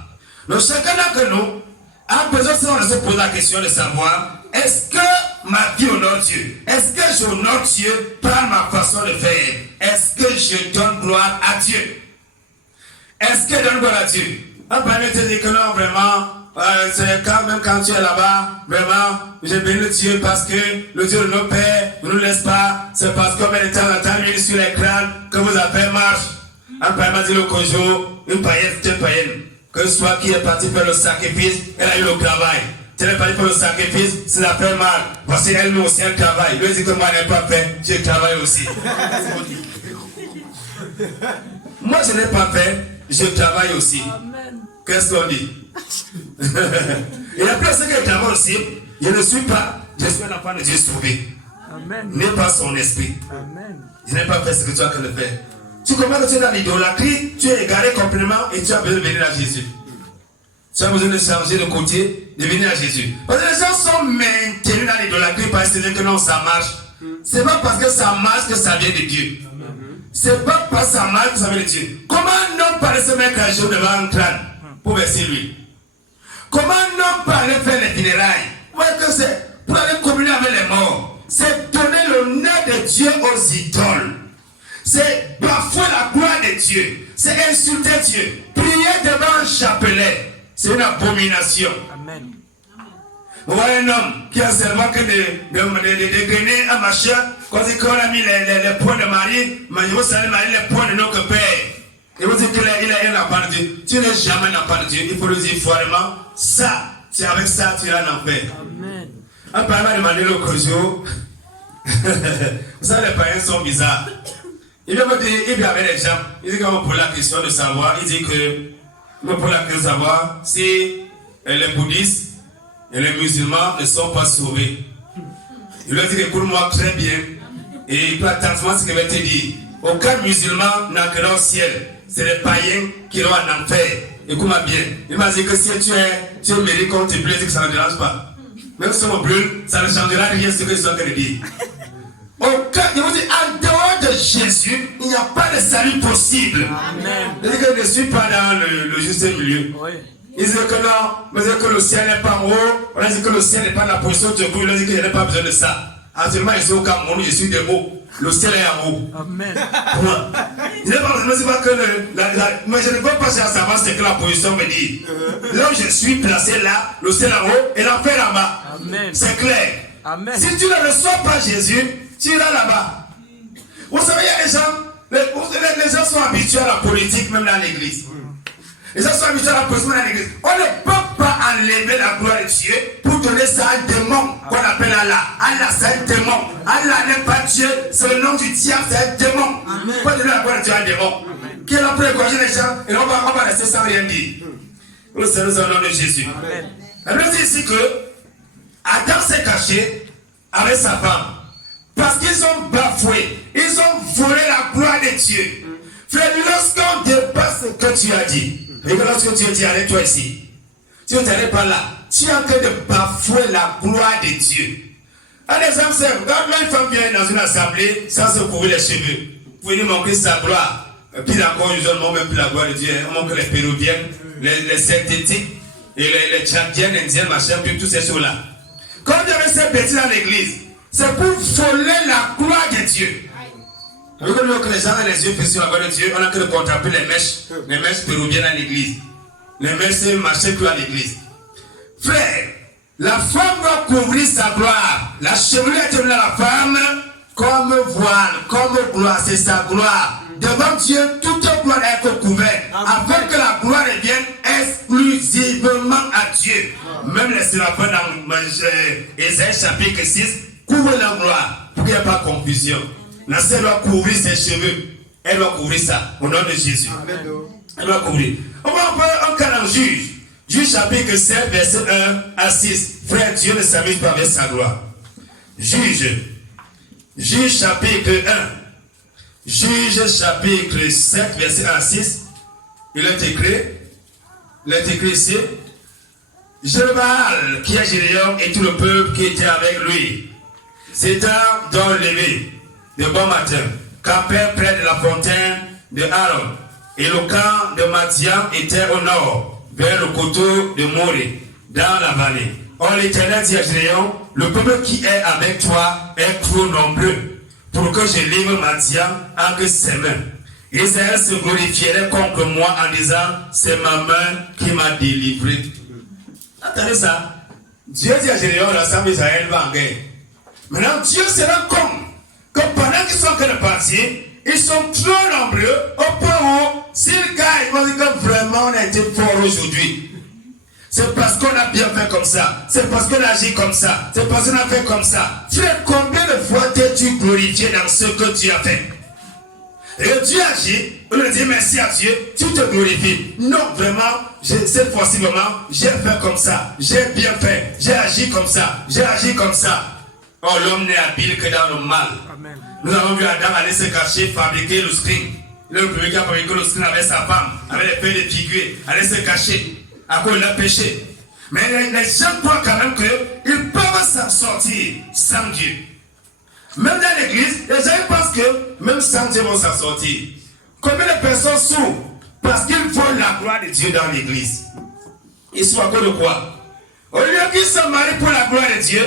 Donc chacun d'entre nous a besoin de se poser la question de savoir, est-ce que ma vie honore Dieu? Est-ce que j'honore Dieu par ma façon de faire? Est-ce que je donne gloire à Dieu? Est-ce que je donne gloire à Dieu? On peut te dire que non, vraiment, c'est quand même quand tu es là-bas, vraiment, je bénis Dieu parce que le Dieu de nos pères ne nous laisse pas. C'est parce qu'on met de temps en temps l'huile sur les crânes que vous avez fait marche. Un père m'a dit le cojo, une païenne, c'est une païenne. Que ce soit qui est parti faire le sacrifice, elle a eu le travail. Tu n'es pas parti faire le sacrifice, c'est la fait mal. Voici elle met aussi un travail. Lui dit que moi je n'ai pas fait, je travaille aussi. Moi je n'ai pas fait, je travaille aussi. Qu'est-ce qu'on dit? Et après ce que je travaille aussi, je ne suis pas, je suis un enfant de Dieu sauvé. N'est pas son esprit. Amen. Je n'ai pas fait ce que tu as qu'à le faire. Tu comprends que tu es dans l'idolâtrie, tu es égaré complètement et tu as besoin de venir à Jésus. Tu as besoin de changer de côté, de venir à Jésus. Parce que les gens sont maintenus dans l'idolâtrie parce qu'ils disent que non, ça marche. C'est pas parce que ça marche que ça vient de Dieu. C'est pas parce que ça marche que ça vient de Dieu. Comment un homme parlait se mettre à genoux devant un crâne pour verser lui? Comment un homme parlait faire les funérailles? Vous voyez que c'est pour aller communier avec les morts. C'est donner l'honneur de Dieu aux idoles. C'est bafouer la gloire de Dieu. C'est insulter Dieu. Prier devant un chapelet. C'est une abomination. Amen. Vous voyez un homme qui a seulement que de grainer un machin. Quand il a mis les points de Marie, vous savez marier les points de notre Père. Et vous dites qu'il a la part de Dieu. Tu n'es jamais la part de Dieu. Il faut le dire fortement. Ça, c'est avec ça tu as l'enfer. Amen. Un père m'a demandé le Kojo. Vous savez, les païens sont bizarres. Il vient avec les gens. Il dit qu'on pour la question de savoir. Il dit que pour la question de savoir si les bouddhistes et les musulmans ne sont pas sauvés. Il lui a dit que pour moi très bien. Et il peut attentivement ce qu'il va te dire. Aucun musulman n'a que leur ciel. C'est les païens qui iront en enfer. Écoute-moi bien. Il m'a dit que si tu es mérite qu'on te plaise, que ça ne dérange pas. Même si on brûle, ça ne changera rien ce que je suis en train de dire. Je vous dis, en dehors de Jésus, il n'y a pas de salut possible. Amen. Il dit que je ne suis pas dans le juste milieu. Oui. Il dit que non, mais que le ciel n'est pas en haut. On a dit que le ciel n'est pas dans la position de Dieu. Il a dit que je n'ai pas besoin de ça. Actuellement, je suis au Cameroun, je suis debout. Le ciel est en haut. Amen. Je ne sais pas que mais je ne veux pas chercher à savoir ce que la position me dit. Là où je suis placé là, le ciel en haut et l'enfer en bas. Amen. C'est clair. Amen. Si tu ne reçois pas Jésus, tu iras là-bas. Vous savez, il y a des gens, les gens sont habitués à la politique, même dans l'église. Les gens sont habitués à la politique, même dans l'église. On ne peut pas enlever la gloire de Dieu pour donner ça à un démon qu'on appelle Allah. Allah, c'est un démon. Allah n'est pas Dieu, c'est le nom du diable, c'est un démon. Pas donner la gloire de Dieu à un démon. Qui est là pour égorger les gens et on va rester sans rien dire. Nous sommes au nom de Jésus. La Bible dit ici que Adam s'est caché avec sa femme. Parce qu'ils ont bafoué, ils ont volé la gloire de Dieu. Frère, lorsqu'on dépasse ce que tu as dit, et que lorsque tu dis, allez toi ici, tu ne t'arrêtes pas là, tu es en train de bafouer la gloire de Dieu. Un exemple, c'est quand une femme vient dans une assemblée sans se couvrir les cheveux, vous pouvez lui montrer sa gloire. Puis encore, ils ont même plus la gloire de Dieu. On montre les péruviennes, les synthétiques, et les tchadiennes, indiennes, machin, puis toutes ces choses-là. Quand il y avait ces bêtises dans l'église, c'est pour voler la gloire de Dieu. Vous voyez que les gens ont les yeux fixés sur la gloire de Dieu, on a que de contempler les mèches péruviennes à l'église. Les mèches marchent plus à l'église. Frère, la femme doit couvrir sa gloire. La chevelure est devenue la femme comme voile, comme gloire, c'est sa gloire. Devant Dieu, toute gloire est couverte. Afin que la gloire revienne exclusivement à Dieu. Même les séraphins dans Ésaïe chapitre 6 couvrent la gloire pour qu'il n'y ait pas de confusion. La sœur doit couvrir ses cheveux. Elle doit couvrir ça au nom de Jésus. Elle doit couvrir. On va voir un cas dans Juge. Juge chapitre 7, verset 1 à 6. Frère, Dieu ne s'amuse pas avec sa gloire. Juge chapitre 1. Juge chapitre 7, verset 1 à 6. Il est écrit ici. Jéroboam, qui est Gédéon, et tout le peuple qui était avec lui, s'étant donc levé de bon matin, campèrent près de la fontaine de Aaron, et le camp de Madian était au nord, vers le coteau de Morée, dans la vallée. Or l'Éternel dit à Gédéon, le peuple qui est avec toi est trop nombreux, pour que je livre Madian entre ses mains. Israël se glorifierait contre moi en disant, c'est ma main qui m'a délivré. Attendez ça. Dieu dit à Gédéon, l'ensemble d'Israël va en guerre. Maintenant, Dieu se rend compte que pendant qu'ils sont en train de partir, ils sont trop nombreux au point où, s'ils gagnent, ils vont dire que vraiment on a été fort aujourd'hui. C'est parce qu'on a bien fait comme ça. C'est parce qu'on a agi comme ça. C'est parce qu'on a fait comme ça. Frère, combien de fois t'es-tu glorifié dans ce que tu as fait? Et Dieu agit, on lui dit merci à Dieu, tu te glorifies. Non, vraiment, cette fois-ci, vraiment, j'ai fait comme ça, j'ai bien fait, j'ai agi comme ça, j'ai agi comme ça. Oh, l'homme n'est habile que dans le mal. Amen. Nous avons vu Adam aller se cacher, fabriquer le string. Le premier qui a fabriqué le string avec sa femme, avec les feuilles de figuier, aller se cacher, à cause de leur péché. Mais les gens croient quand même qu'ils peuvent s'en sortir sans Dieu. Même dans l'église, les gens pensent que même sans Dieu vont s'en sortir. Combien de personnes sont parce qu'ils volent la gloire de Dieu dans l'église? Ils sont à cause de quoi? Au lieu qu'ils se marient pour la gloire de Dieu,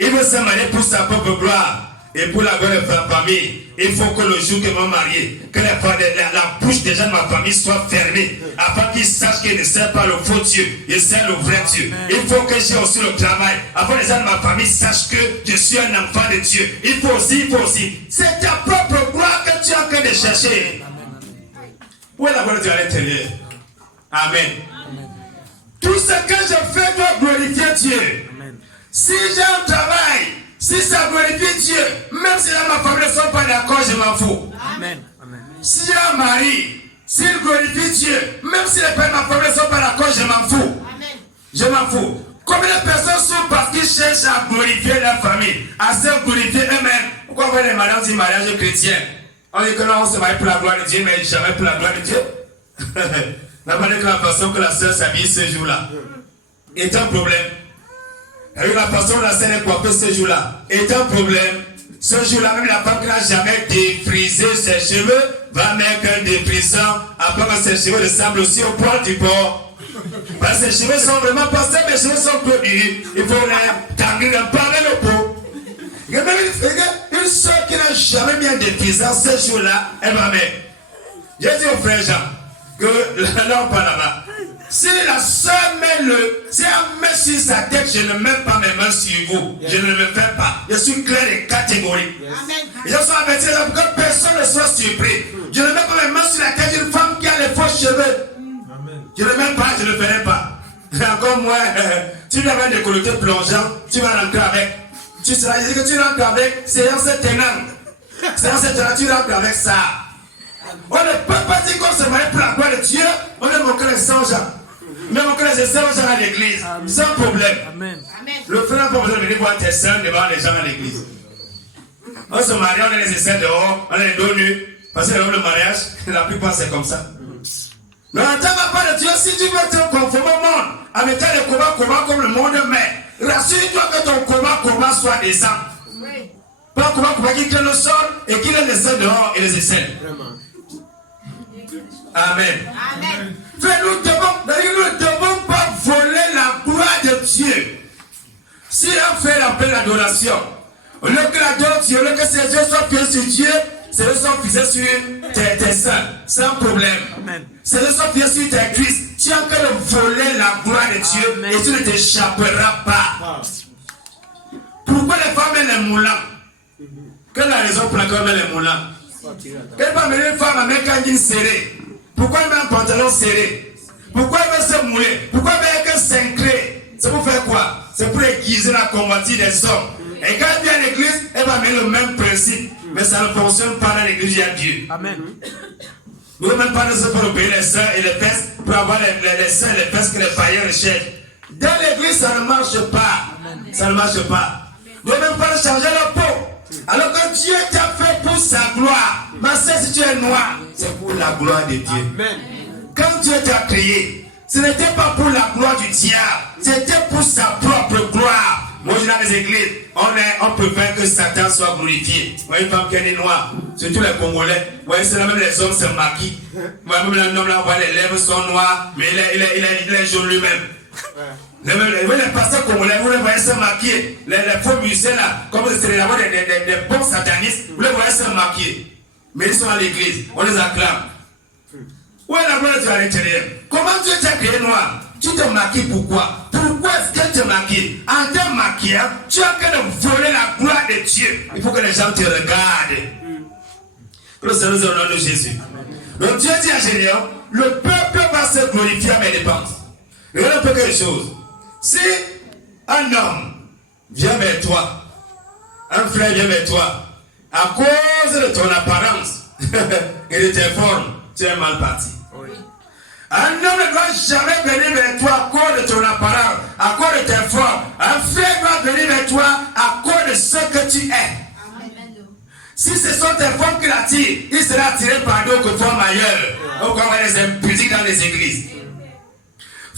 ils veulent se marier pour sa propre gloire et pour la gloire de la famille. Il faut que le jour que vont marier, que la bouche des gens de ma famille soit fermée, afin qu'ils sachent qu'ils ne servent pas le faux Dieu, ils servent le vrai Dieu. Il faut que j'ai aussi le travail, afin que les gens de ma famille sachent que je suis un enfant de Dieu. Il faut aussi. C'est ta propre gloire que tu es en train de chercher. Où est la gloire de Dieu à l'intérieur? Amen. Tout ce que je fais doit glorifier Dieu. Amen. Si j'ai un travail, si ça glorifie Dieu, même si ma famille ne sont pas d'accord, je m'en fous. Amen. Si j'ai un mari, s'il glorifie Dieu, même si les pères de ma famille ne sont pas d'accord, je m'en fous. Amen. Je m'en fous. Combien de personnes sont parce qu'ils cherchent à glorifier leur famille, à se glorifier eux-mêmes? Pourquoi on fait les mariages du mariage chrétien? On dit que là, on se marie pour la gloire de Dieu, mais jamais pour la gloire de Dieu. La manière que la façon que la sœur s'habille ce jour-là est un problème. Et la façon dont la sœur est coiffée ce jour-là est un problème. Ce jour-là, même la femme qui n'a jamais défrisé ses cheveux va mettre un défrisant afin que ses cheveux ressemblent aussi au poil du porc. Parce que ses cheveux sont vraiment passés, mes cheveux sont produits. Il faut les tangler un peu avec le pot. Et même une soeur qui n'a jamais mis un défrisant ce jour-là, elle va mettre. J'ai dit au frère Jean que là on parle là-bas. Si la soeur si elle met sur sa tête, je ne mets pas mes mains sur vous. Je ne le fais pas. Je suis clair et catégorique. Et je suis averti pour que personne ne soit surpris. Je ne mets pas mes mains sur la tête d'une femme qui a les faux cheveux. Je ne le mets pas, je ne le ferai pas. Et encore moins, tu viens avec des décolleté plongeant, tu vas rentrer avec. Tu seras dit que tu rentres avec séance tenante. Séance tenante, tu rentres avec ça. On ne peut pas dire qu'on se marie pour la gloire de Dieu, on est moqué les Saint-Jean. Mais moqué les Saint-Jean à l'église, sans problème. Amen. Le frère n'a pas besoin de venir voir tes sœurs devant les gens à l'église. On se marie, on est les essais dehors, on est les dos nus, parce que le mariage, la plupart c'est comme ça. Mais en tant que part de Dieu, si tu veux te conformer au monde, en mettant les combats comme le monde met, rassure-toi que ton combat soit décent. Pas un combat qui crée le sol et qui les essais dehors et les essais. Amen. Amen. Nous ne devons pas voler la gloire de Dieu. Si on fait l'appel d'adoration, au lieu que l'adoration, au lieu que ses yeux soient fixés sur Dieu, ses yeux sont fixés sur tes seins, sans problème. Amen. Ses yeux sont fixés sur tes cuisses. Tu es en train de voler la gloire de Dieu. Amen. Et tu ne t'échapperas pas. Pourquoi les femmes et les moulins? Quelle est la raison pour laquelle on met les moulins? Quelle femme et une femme avec un jean serré? Pourquoi elle met un pantalon serré? Pourquoi elle veut se mouler? Pourquoi elle veut que s'increr? C'est pour faire quoi? C'est pour aiguiser la convoitise des hommes. Et quand elle vient à l'église, elle va mettre le même principe. Mais ça ne fonctionne pas dans l'église, il y a Dieu. Amen. Nous ne même pas nous pour payer les seins et les fesses pour avoir les seins et les fesses que les païens recherchent. Dans l'église, ça ne marche pas. Amen. Ça ne marche pas. Nous ne même pas changer la peau. Alors que Dieu t'a fait pour sa gloire. Ma soeur, si tu es noir, c'est pour la gloire de Dieu. Amen. Quand Dieu t'a créé, ce n'était pas pour la gloire du diable, c'était pour sa propre gloire. Moi, je suis dans les églises, on peut faire que Satan soit glorifié. Vous voyez une femme qui est noire, surtout les Congolais. Vous voyez, c'est là même les hommes se maquillent. Vous voyez, même l'homme là, les lèvres sont noires, mais il est jaune lui-même. Les pasteurs congolais, vous les voyez se maquiller. Les faux musées là, comme c'est des bons satanistes, vous les voyez se maquiller. Mais ils sont à l'église, on les acclame. Où est la gloire de Dieu à l'intérieur? Comment Dieu t'a créé noir? Tu te maquilles pourquoi? Pourquoi est-ce que tu te maquilles? En te maquillant, tu as en train de voler la gloire de Dieu. Il faut que les gens te regardent. Que le Seigneur nous au nom de Jésus. Donc Dieu dit à Gédéon, le peuple va se glorifier à mes dépenses. Regarde un peu quelque chose. Si un homme vient vers toi, un frère vient vers toi, à cause de ton apparence et de tes formes, tu es mal parti. Oui. Un homme ne doit jamais venir vers toi à cause de ton apparence, à cause de tes formes. Un frère doit venir vers toi à cause de ce que tu es. Amen. Si ce sont tes formes qui l'attirent, il sera attiré par d'autres formes ailleurs. Donc on va les impudiques dans les églises.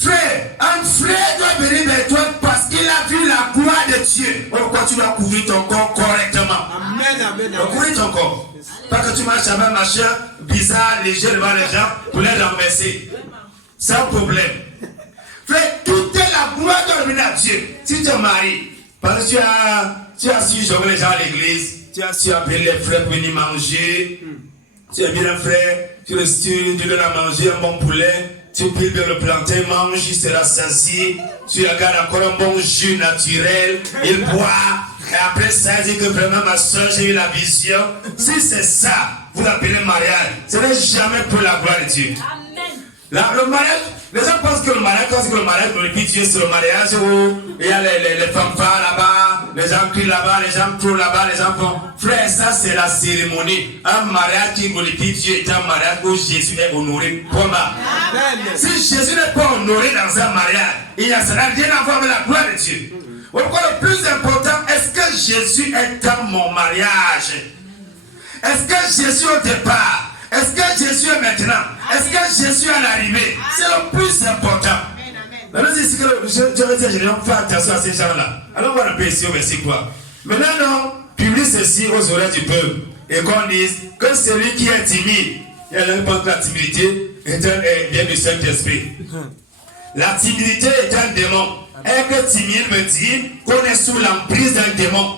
Frère, un frère doit venir vers toi parce qu'il a vu la gloire de Dieu. Pourquoi tu dois couvrir ton corps correctement? Amen, amen, amen. Couvrir ton corps. Pas que tu marches avec un machin bizarre, léger devant les gens pour les renverser. Sans problème. Frère, toute la gloire doit revenir à Dieu. Si tu es marié, parce que tu as su jouer les gens à l'église, tu as su appeler les frères pour venir manger, tu es bien un frère, tu donnes à manger un bon poulet, tu piles bien le plantain, mange, il sera saisi, tu regardes encore un bon jus naturel, il boit, et après ça, il dit que vraiment ma soeur, j'ai eu la vision. Si c'est ça, vous l'appelez mariage, ce n'est jamais pour la gloire de Dieu. Là, le mariage, les gens pensent que le mariage glorifie Dieu, c'est le mariage où il y a les fanfares là-bas, les gens crient là-bas, les gens courent là-bas, les gens font. Frère, ça c'est la cérémonie. Un mariage qui glorifie Dieu est un mariage où Jésus est honoré. Comment? Si Jésus n'est pas honoré dans un mariage, ça n'a rien à voir avec la gloire de Dieu. Pourquoi le plus important, est-ce que Jésus est dans mon mariage? Est-ce que Jésus au départ? Est-ce que Jésus est maintenant? Est-ce que Jésus est à l'arrivée? C'est le plus important. Maintenant, ici que je veux dire, je vais faire attention à ces gens-là. Alors, on va un peu ici au verset quoi. Maintenant, non, publie ceci aux oreilles du peuple. Et qu'on dise que celui qui est timide, il y a l'importance de la timidité, vient du Saint-Esprit. La timidité est un démon. Être timide me dit qu'on est sous l'emprise d'un démon.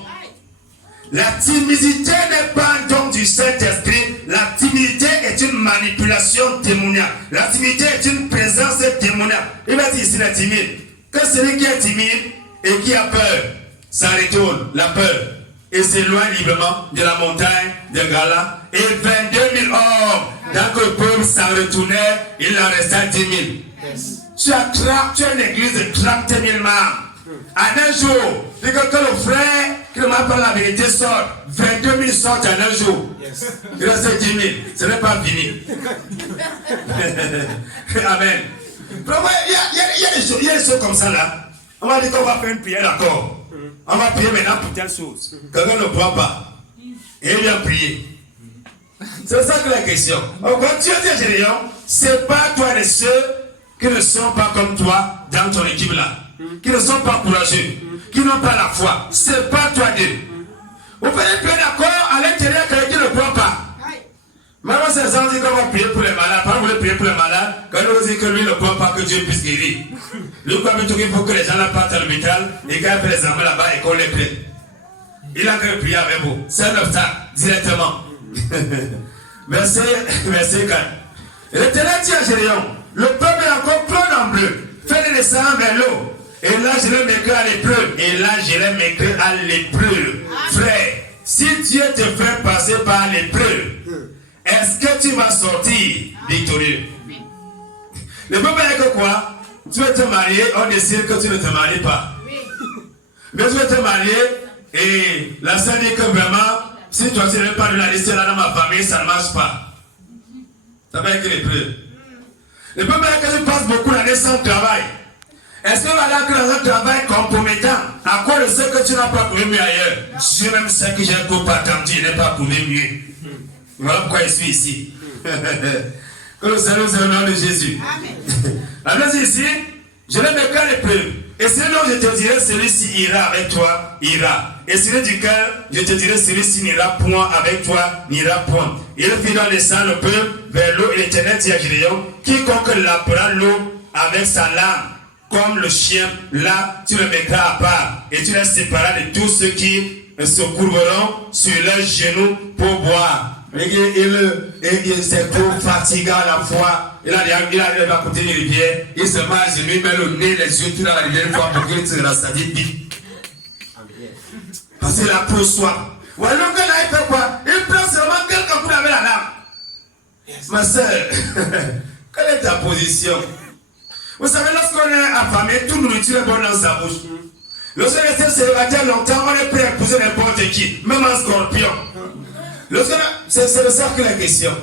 La timidité n'est pas un don du Saint-Esprit. La timidité est une manipulation démoniaque. La timidité est une présence démoniaque. Il va dire ici la timide. Que celui qui est timide et qui a peur, ça retourne la peur et s'éloigne librement de la montagne de Gala. Et 22 000 hommes, dans le peuple s'en retournait, il en resta 10 000. Tu as une église de 30 000 membres. En un jour, que le frère qui ne m'a pas la vérité sort, 22 000 sortent en un jour. Il reste 10 000. Ce n'est pas fini. Amen. Il y a des choses comme ça là. On va dire qu'on va faire une prière, d'accord. On va prier maintenant pour telle chose. Quelqu'un ne croit pas. Et il vient prier. C'est ça que la question. Quand Dieu dit à Gédéon, c'est pas toi de ceux qui ne sont pas comme toi dans ton équipe là. Qui ne sont pas courageux, qui n'ont pas la foi. C'est pas toi d'eux. Vous pouvez prier d'accord à l'intérieur quelqu'un qui ne croit pas. Maintenant, ces gens disent qu'on va prier pour les malades. Quand vous voulez prier pour les malades, quand on dit que lui ne croit pas que Dieu puisse guérir. Lui, comme il faut que les gens là partent à l'hôpital et qu'il fait les armées là-bas et qu'on les prie. Il a qu'à prier avec vous. C'est un obstacle, directement. Verset 4. L'Éternel dit à Gédéon, le peuple est encore plein en bleu. Fais-les descendre vers l'eau. Et là, je les mettrai à l'épreuve. Et là, je les mettrai à l'épreuve. Frère, si Dieu te fait passer par l'épreuve, est-ce que tu vas sortir victorieux? Le problème est que quoi? Tu veux te marier, on décide que tu ne te maries pas. Mais tu veux te marier, et la sœur dit que vraiment, si toi tu n'es pas de la liste là dans ma famille, ça ne marche pas. Ça va être l'épreuve. Le problème est que tu passes beaucoup d'années sans travail. Est-ce que voilà que dans un travail compromettant, à quoi de ce que tu n'as pas trouvé mieux ailleurs? Dieu même sait que j'ai un coup attendu, je n'ai pas trouvé mieux. Voilà pourquoi je suis ici. Que le salut soit au nom de Jésus. La place ici, je ne mets qu'à l'épreuve. Et sinon, je te dirai, celui-ci ira avec toi, ira. Et celui duquel, je te dirai, celui-ci n'ira point avec toi, n'ira point. Il fit dans descendre le peuple vers l'eau, et l'Éternel dit à Gédéon, quiconque lappera l'eau avec sa lame, comme le chien, là, tu le mettras à part. Et tu les sépareras de tous ceux qui se courberont sur leurs genoux pour boire. Et c'est trop fatigant à la fois. Il arrive à côté d'une rivière, il se met à genoux, il met le nez, les yeux, tout dans la rivière, une fois pour qu'il tire la sadie vite. Parce qu'il a pour soi. Ou alors que là, il fait quoi? Il prend seulement quelqu'un pour laver la lame. Ma soeur, quelle est ta position? Vous savez, lorsqu'on est affamé, toute nourriture est bonne dans sa bouche. Lorsqu'on est resté célibataire longtemps, on est prêt à épouser n'importe qui, même un scorpion. C'est de ça que la question.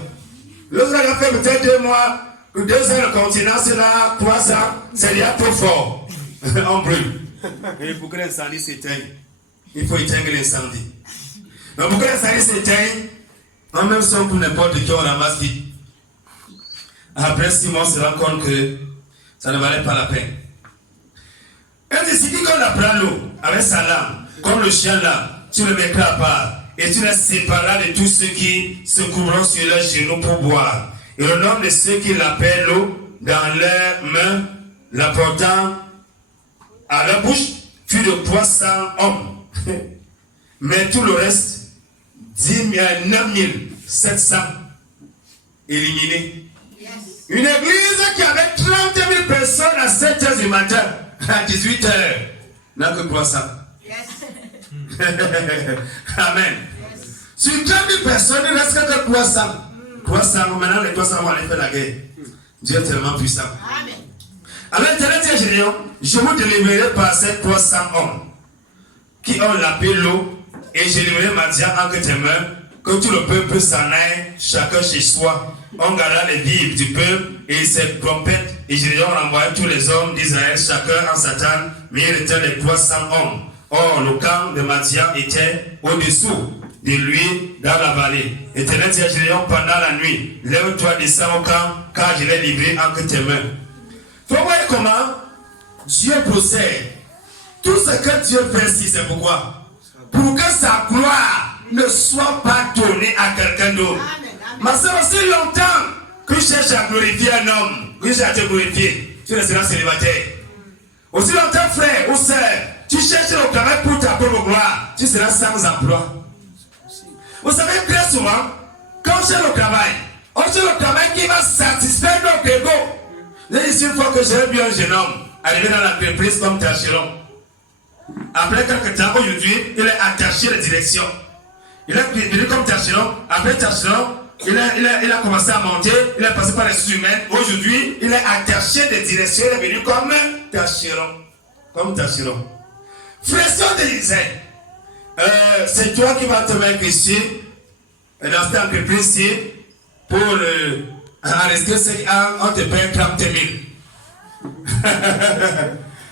Lorsqu'on a fait peut-être 2 mois, 2 ans de continence, là, 3 ans, c'est déjà trop fort. On brûle. Et pour que l'incendie s'éteigne, il faut éteindre l'incendie. Donc pour que l'incendie s'éteigne, on même son pour n'importe qui, on ramasse vite. Après 6 mois, on se rend compte que Ça ne valait pas la peine. Et si quelqu'un apprend l'eau avec sa lame, comme le chien là, tu le mettras à part et tu les sépareras de tous ceux qui se couvrent sur leurs genoux pour boire. Et le nombre de ceux qui l'appellent l'eau dans leurs mains, l'apportant à leur bouche, fut de 300 hommes. Mais tout le reste, 9700 éliminés. Yes. Une église qui avait 30 000 personnes à 7 h du matin, à 18 h, n'a que 300. Yes. Amen. Yes. Sur 30 000 personnes, il ne reste que 300. 300, maintenant les 300 vont aller faire la guerre. Dieu est tellement puissant. Amen. Alors, je vous délivrerai par ces 300 hommes qui ont lapé l'eau et je livrerai ma diable entre tes mains, que tout le peuple s'en aille, chacun chez soi. On gardera les vivres du peuple et ses trompettes et je les renvoyer tous les hommes d'Israël, chacun en Satan, mais il était les 300 hommes. Or, le camp de Madian était au-dessous de lui dans la vallée. Éternel dit à Gédéon pendant la nuit, lève-toi, descends au camp, car je l'ai livré entre tes mains. Vous voyez comment Dieu procède. Tout ce que Dieu fait ici, c'est pourquoi? Pour que sa gloire ne soit pas donnée à quelqu'un d'autre. Mais c'est aussi longtemps que je cherche à glorifier un homme, que je cherche à te glorifier, tu resteras célibataire. Aussi longtemps, frère ou sœur, tu cherches le travail pour ta propre gloire, tu seras sans emploi. Vous savez, très souvent, quand on cherche le travail, on cherche le travail qui va satisfaire notre ego. J'ai une fois que j'ai vu un jeune homme arriver dans l'entreprise comme tâcheron. Après quelques temps, aujourd'hui, il est attaché à la direction. Il est venu comme tâcheron. Après tâcheron, il a commencé à monter. Il est passé par les ressources humaines. Aujourd'hui, il est attaché de direction. Il est venu comme tâcheron. Comme tâcheron. Frère de l'Israël, c'est toi qui vas te mettre ici, dans cette entreprise-ci, pour enregistrer on te paye 30 000.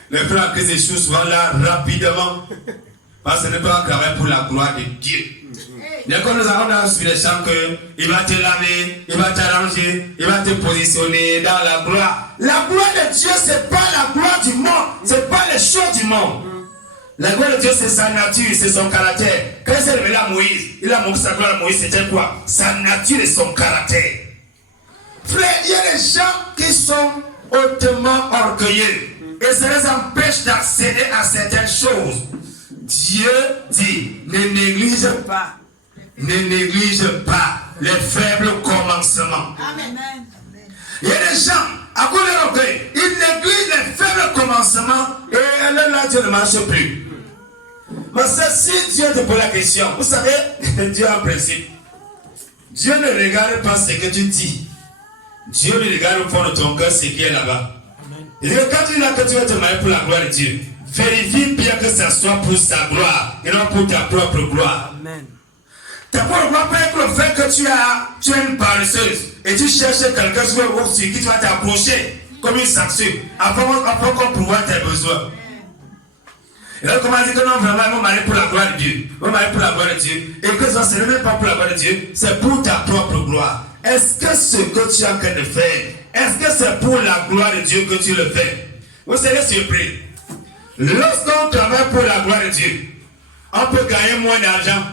Le frère qui s'échoue souvent là rapidement, parce que ce n'est pas un travail pour la gloire de Dieu. Dès que nous avons sur les champs qu'il va te laver, il va t'arranger, il va te positionner dans la gloire. La gloire de Dieu, ce n'est pas la gloire du monde, ce n'est pas les choses du monde. La gloire de Dieu, c'est sa nature, c'est son caractère. Quand il s'est révélé à Moïse, il a montré sa gloire à Moïse, c'était quoi? Sa nature et son caractère. Frère, il y a des gens qui sont hautement orgueilleux et ça les empêche d'accéder à certaines choses. Dieu dit, ne néglige pas les faibles commencements. Amen. Il y a des gens, à cause de l'orgueil, ils négligent les faibles commencements et là, Dieu ne marche plus. Mais si Dieu te pose la question, vous savez, Dieu a un principe. Dieu ne regarde pas ce que tu dis. Dieu ne regarde au fond de ton cœur ce qui est là-bas. Et quand tu dis que tu vas te marier pour la gloire de Dieu, vérifie bien que ça soit pour sa gloire et non pour ta propre gloire. Amen. Ta propre gloire peut être le fait que tu es une paresseuse et tu cherches quelqu'un sur qui tu vas t'approcher comme une sanction afin qu'on pourvoie tes besoins. Et là, comment dire que non, vraiment, ils vont marier pour la gloire de Dieu. Ils vont marier pour la gloire de Dieu. Et que ça, ce n'est même pas pour la gloire de Dieu, c'est pour ta propre gloire. Est-ce que ce que tu es en train de faire, est-ce que c'est pour la gloire de Dieu que tu le fais? Vous serez surpris. Lorsqu'on travaille pour la gloire de Dieu, on peut gagner moins d'argent,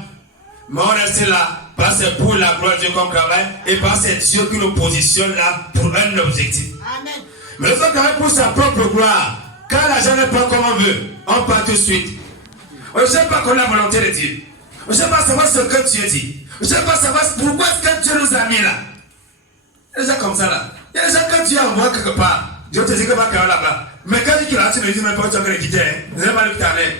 mais on reste là, parce que c'est pour la gloire de Dieu qu'on travaille, et parce que c'est Dieu qui nous positionne là pour un objectif. Amen. Mais lorsqu'on travaille pour sa propre gloire, quand l'argent n'est pas comme on veut, on part tout de suite. On ne sait pas qu'on a la volonté de Dieu. On ne sait pas savoir ce que Dieu dit. On ne sait pas savoir pourquoi est-ce que Dieu nous a mis là. Il y a des gens comme ça là. Il y a des gens que Dieu envoie quelque part. Dieu te dit que va faire là-bas. Mais quand tu là, tu ne dis même pas que tu vas le quitter. Tu ne vas pas le quitter.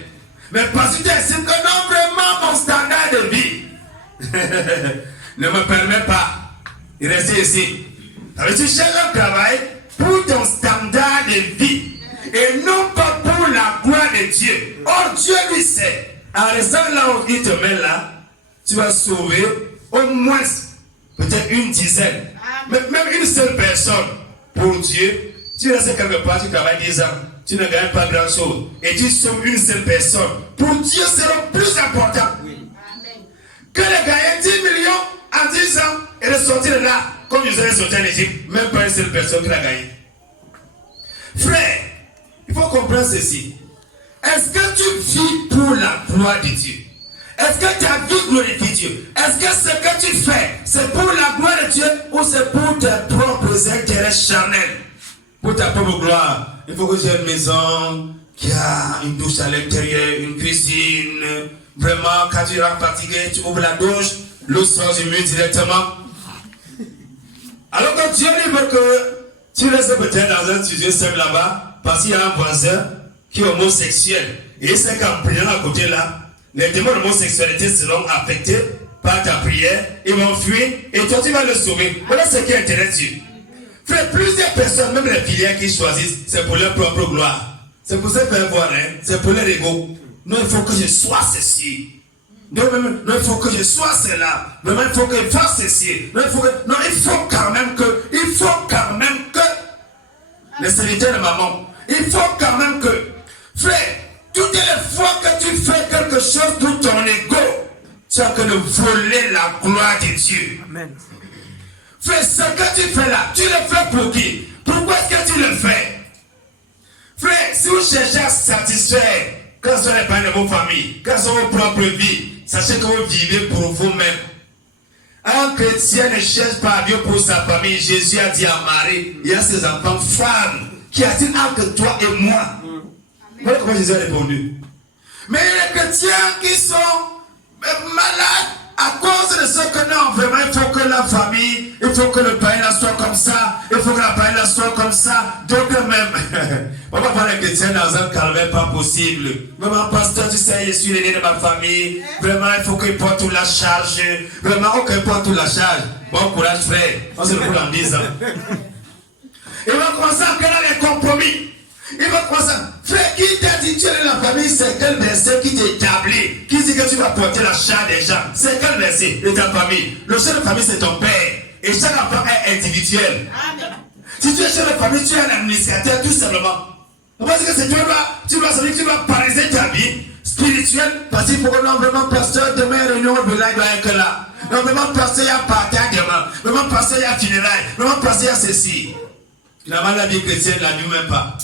Mais parce que tu estimes que non, vraiment mon standard de vie ne me permet pas de rester ici. Alors tu cherches un travail pour ton standard de vie. Et non pas pour la gloire de Dieu. Or Dieu lui sait. En restant là où il te met là, tu vas sauver au moins peut-être une dizaine. Même une seule personne. Pour Dieu, tu restes quelque part, tu travailles 10 ans, tu ne gagnes pas grand chose. Et tu sauves une seule personne. Pour Dieu, c'est le plus important. Oui. Que de gagner 10 millions en 10 ans et de sortir de là, comme je serais sorti en Égypte, même pas une seule personne qui l'a gagné. Frère, il faut comprendre ceci. Est-ce que tu vis pour la gloire de Dieu? Est-ce que ta vie glorifie Dieu? Est-ce que ce que tu fais, c'est pour la gloire de Dieu ou c'est pour tes propres intérêts charnels? Pour ta propre gloire, il faut que j'ai une maison qui a une douche à l'intérieur, une cuisine. Vraiment, quand tu rentres fatigué, tu ouvres la douche, l'eau sort du mur directement. Alors que Dieu lui veut que tu restes peut-être dans un studio seul là-bas, parce qu'il y a un voisin qui est homosexuel. Et il sait qu'en priant à côté là, les démons d'homosexualité seront affectés par ta prière, ils vont fuir, et toi tu vas le sauver. Voilà ce qui intéresse Dieu. Frère, plusieurs personnes, même les filières qu'ils choisissent, c'est pour leur propre gloire. C'est pour se faire voir, hein? C'est pour leur ego. Non, il faut que je sois ceci. Non, il faut que je sois cela. Non, il faut que je fasse ceci. Non, il faut quand même que les serviteurs de maman, il faut quand même que, frère, toutes les fois que tu fais quelque chose pour ton ego, tu as que de voler la gloire de Dieu. Amen. Frère, ce que tu fais là, tu le fais pour qui? Pourquoi est-ce que tu le fais? Frère, si vous cherchez à satisfaire, quand ce n'est pas de vos familles, quand ce sont vos propres vies, sachez que vous vivez pour vous-même. Un chrétien ne cherche pas Dieu pour sa famille. Jésus a dit à Marie, il y a ses enfants femmes qui attirent entre toi et moi. Voilà comment Jésus a répondu. Mais les chrétiens qui sont malades à cause de ce que non, vraiment, il faut que la famille, il faut que le pays soit comme ça, il faut que la pays soit comme ça. Donc même, on va voir les chrétiens dans un calvaire pas possible. Vraiment, pasteur, tu sais, je suis l'aîné de ma famille. Vraiment, il faut qu'il porte toute la charge. Vraiment, ok, porte toute la charge. Bon courage, frère. On se retrouve en 10 ans. Il va commencer à créer les compromis. Il va commencer. Frère, qui t'a dit tu es de la famille? C'est quel verset qui t'établit? Qui dit que tu vas porter la charge des gens? C'est quel verset de ta famille? Le chef de famille, c'est ton père. Et chaque enfant est individuel. Amen. Si tu es chef de famille, tu es un administrateur, tout simplement. Parce que c'est tu dois paralyser ta vie spirituelle. Parce qu'il faut que non, vraiment, pasteur, demain, réunion, il doit être là. Non, vraiment, pasteur, il y a partage demain. Vraiment, pasteur, il y a funérailles. Vraiment, pasteur, il y a ceci. Finalement, la vie chrétienne, la vie même pas.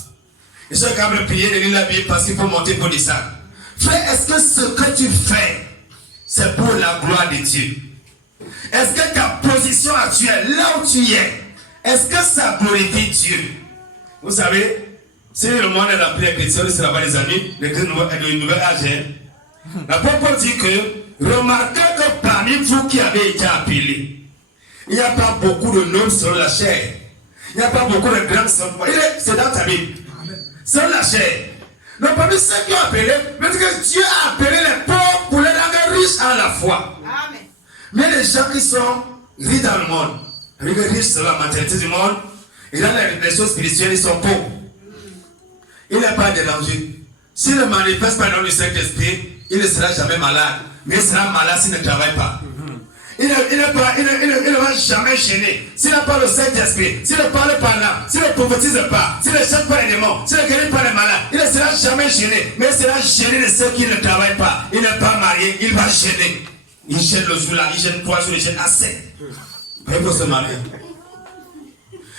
Et je suis capable de prier, de lire la Bible parce qu'il faut monter pour les sacs. Frère, est-ce que ce que tu fais, c'est pour la gloire de Dieu? Est-ce que ta position actuelle, là où tu es, est-ce que ça glorifie Dieu? Vous savez, si le monde est la prière chrétienne, c'est là-bas les amis, le nouvel âge. L'apôtre dit que, remarquez que parmi vous qui avez été appelés, il n'y a pas beaucoup de noms sur la chair. Il n'y a pas beaucoup de grands sur moi. C'est dans ta Bible. C'est la chair. Donc parmi ceux qui ont appelé, parce que Dieu a appelé les pauvres pour les rendre riches à la fois. Amen. Mais les gens qui sont riches dans le monde, avec les riches sur la matérialité du monde, et dans les choses spirituelles, ils sont pauvres. Il n'est pas dérangé. S'il ne manifeste pas dans le Saint-Esprit, il ne sera jamais malade. Mais il sera malade s'il ne travaille pas. Il ne va jamais gêner. S'il n'a pas le Saint-Esprit, s'il ne parle pas là, s'il ne prophétise pas, s'il ne chasse pas les démons, s'il ne guérit pas les malades, il ne sera jamais gêné. Mais il sera gêné de ceux qui ne travaillent pas. Il n'est pas marié, il va gêner. Il gêne le jour là, il gêne 3 jours, il gêne à 7. Il faut se marier.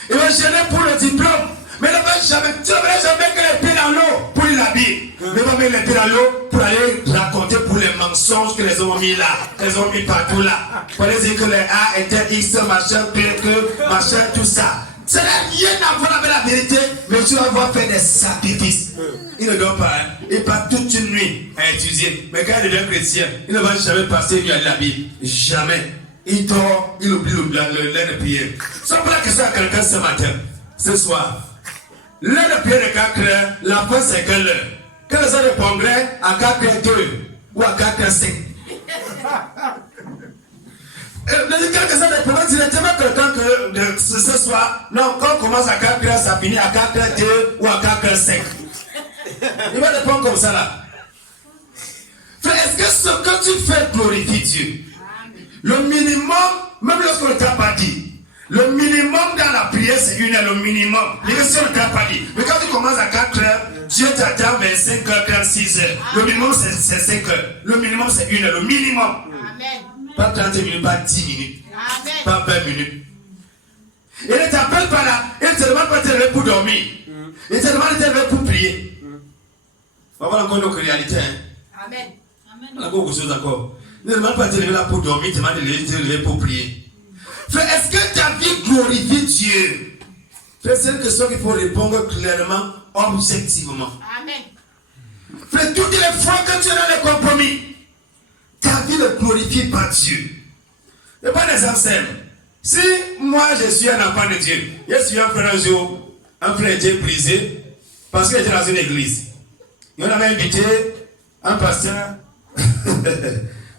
Il va gêner pour le diplôme. Mais il ne va jamais, tu ne vas jamais que les pieds dans l'eau pour l'habiller. Mais il va mettre les pieds dans l'eau pour aller raconter pour les mensonges que les hommes ont mis là, les ont mis partout là. Pour aller dire que les A étaient X, machin, que machin, tout ça. Ça n'a rien à voir avec la vérité, mais tu vas voir faire des sacrifices. Il ne dort pas, hein. Il passe toute une nuit à étudier. Mais quand il devient chrétien, il ne va jamais passer une nuit à la Bible. Jamais. Il dort, il oublie l'heure de prière. Ça pour la question à quelqu'un ce matin, ce soir. L'heure de prière de 4 heures, la fin c'est quelle heure? Quelle heure de congrès à 4h2 ou à 4h5? Quelques heures de congrès directement quelqu'un que ce soir, non, quand on commence à 4h, ça finit à 4h2 ou à 4h5. Il va répondre comme ça là. Est-ce que ce que tu fais glorifie Dieu? Le minimum, même lorsqu'on ne t'a pas dit. Le minimum dans la prière, c'est 1 heure, le minimum. Les questions ne t'ont pas dit. Mais quand tu commences à 4 heures, Dieu t'attend vers 5 heures, 46 heures. Le minimum, c'est 5 heures. Le minimum, c'est 1 heure, le minimum. Amen. Pas 30 minutes, pas 10 minutes. Amen. Pas 20 minutes. Il ne t'appelle pas là. Il ne te demande pas de te lever pour dormir. Il te demande de te lever pour prier. On va voir encore notre réalité. Amen. On a beaucoup de choses encore. Ne demande pas de te lever là pour dormir, te demande de te lever pour prier. Frère, est-ce que ta vie glorifie Dieu? Frère, c'est une question qu'il faut répondre clairement, objectivement. Amen. Frère, toutes les fois que tu es dans les compromis, ta vie ne glorifie pas Dieu. Je prends un exemple simple. Si moi je suis un enfant de Dieu, je suis un frère un jour, un frère était brisé parce qu'il était dans une église. Et on avait invité un pasteur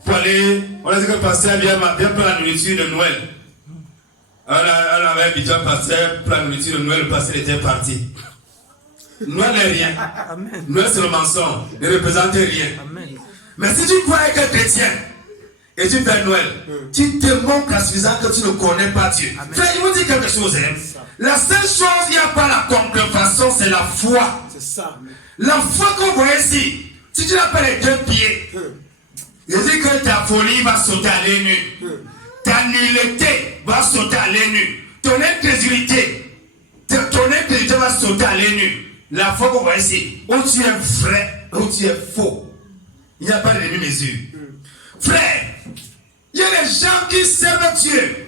pour aller, on a dit que le pasteur vient pour la nourriture de Noël. On avait invité un pasteur pour la nourriture de Noël, le pasteur était parti. Noël n'est rien. Amen. Noël c'est le mensonge, ne représente rien. Amen. Mais si tu crois être chrétien et tu fais Noël, tu te montres à suffisant que tu ne connais pas Dieu. Frère, il vous dit quelque chose. La seule chose, il n'y a pas la contrefaçon, c'est la foi. C'est ça. La foi que vous voyez ici, si tu n'as pas les deux pieds, il dit que ta folie va sauter à l'œil nu. Ta nullité va sauter à l'œil nu. Ton incrédulité va sauter à l'œil nu. La foi que vous voyez ici, où tu es vrai, où tu es faux. Il n'y a pas de demi-mesure. Frère, il y a des gens qui servent Dieu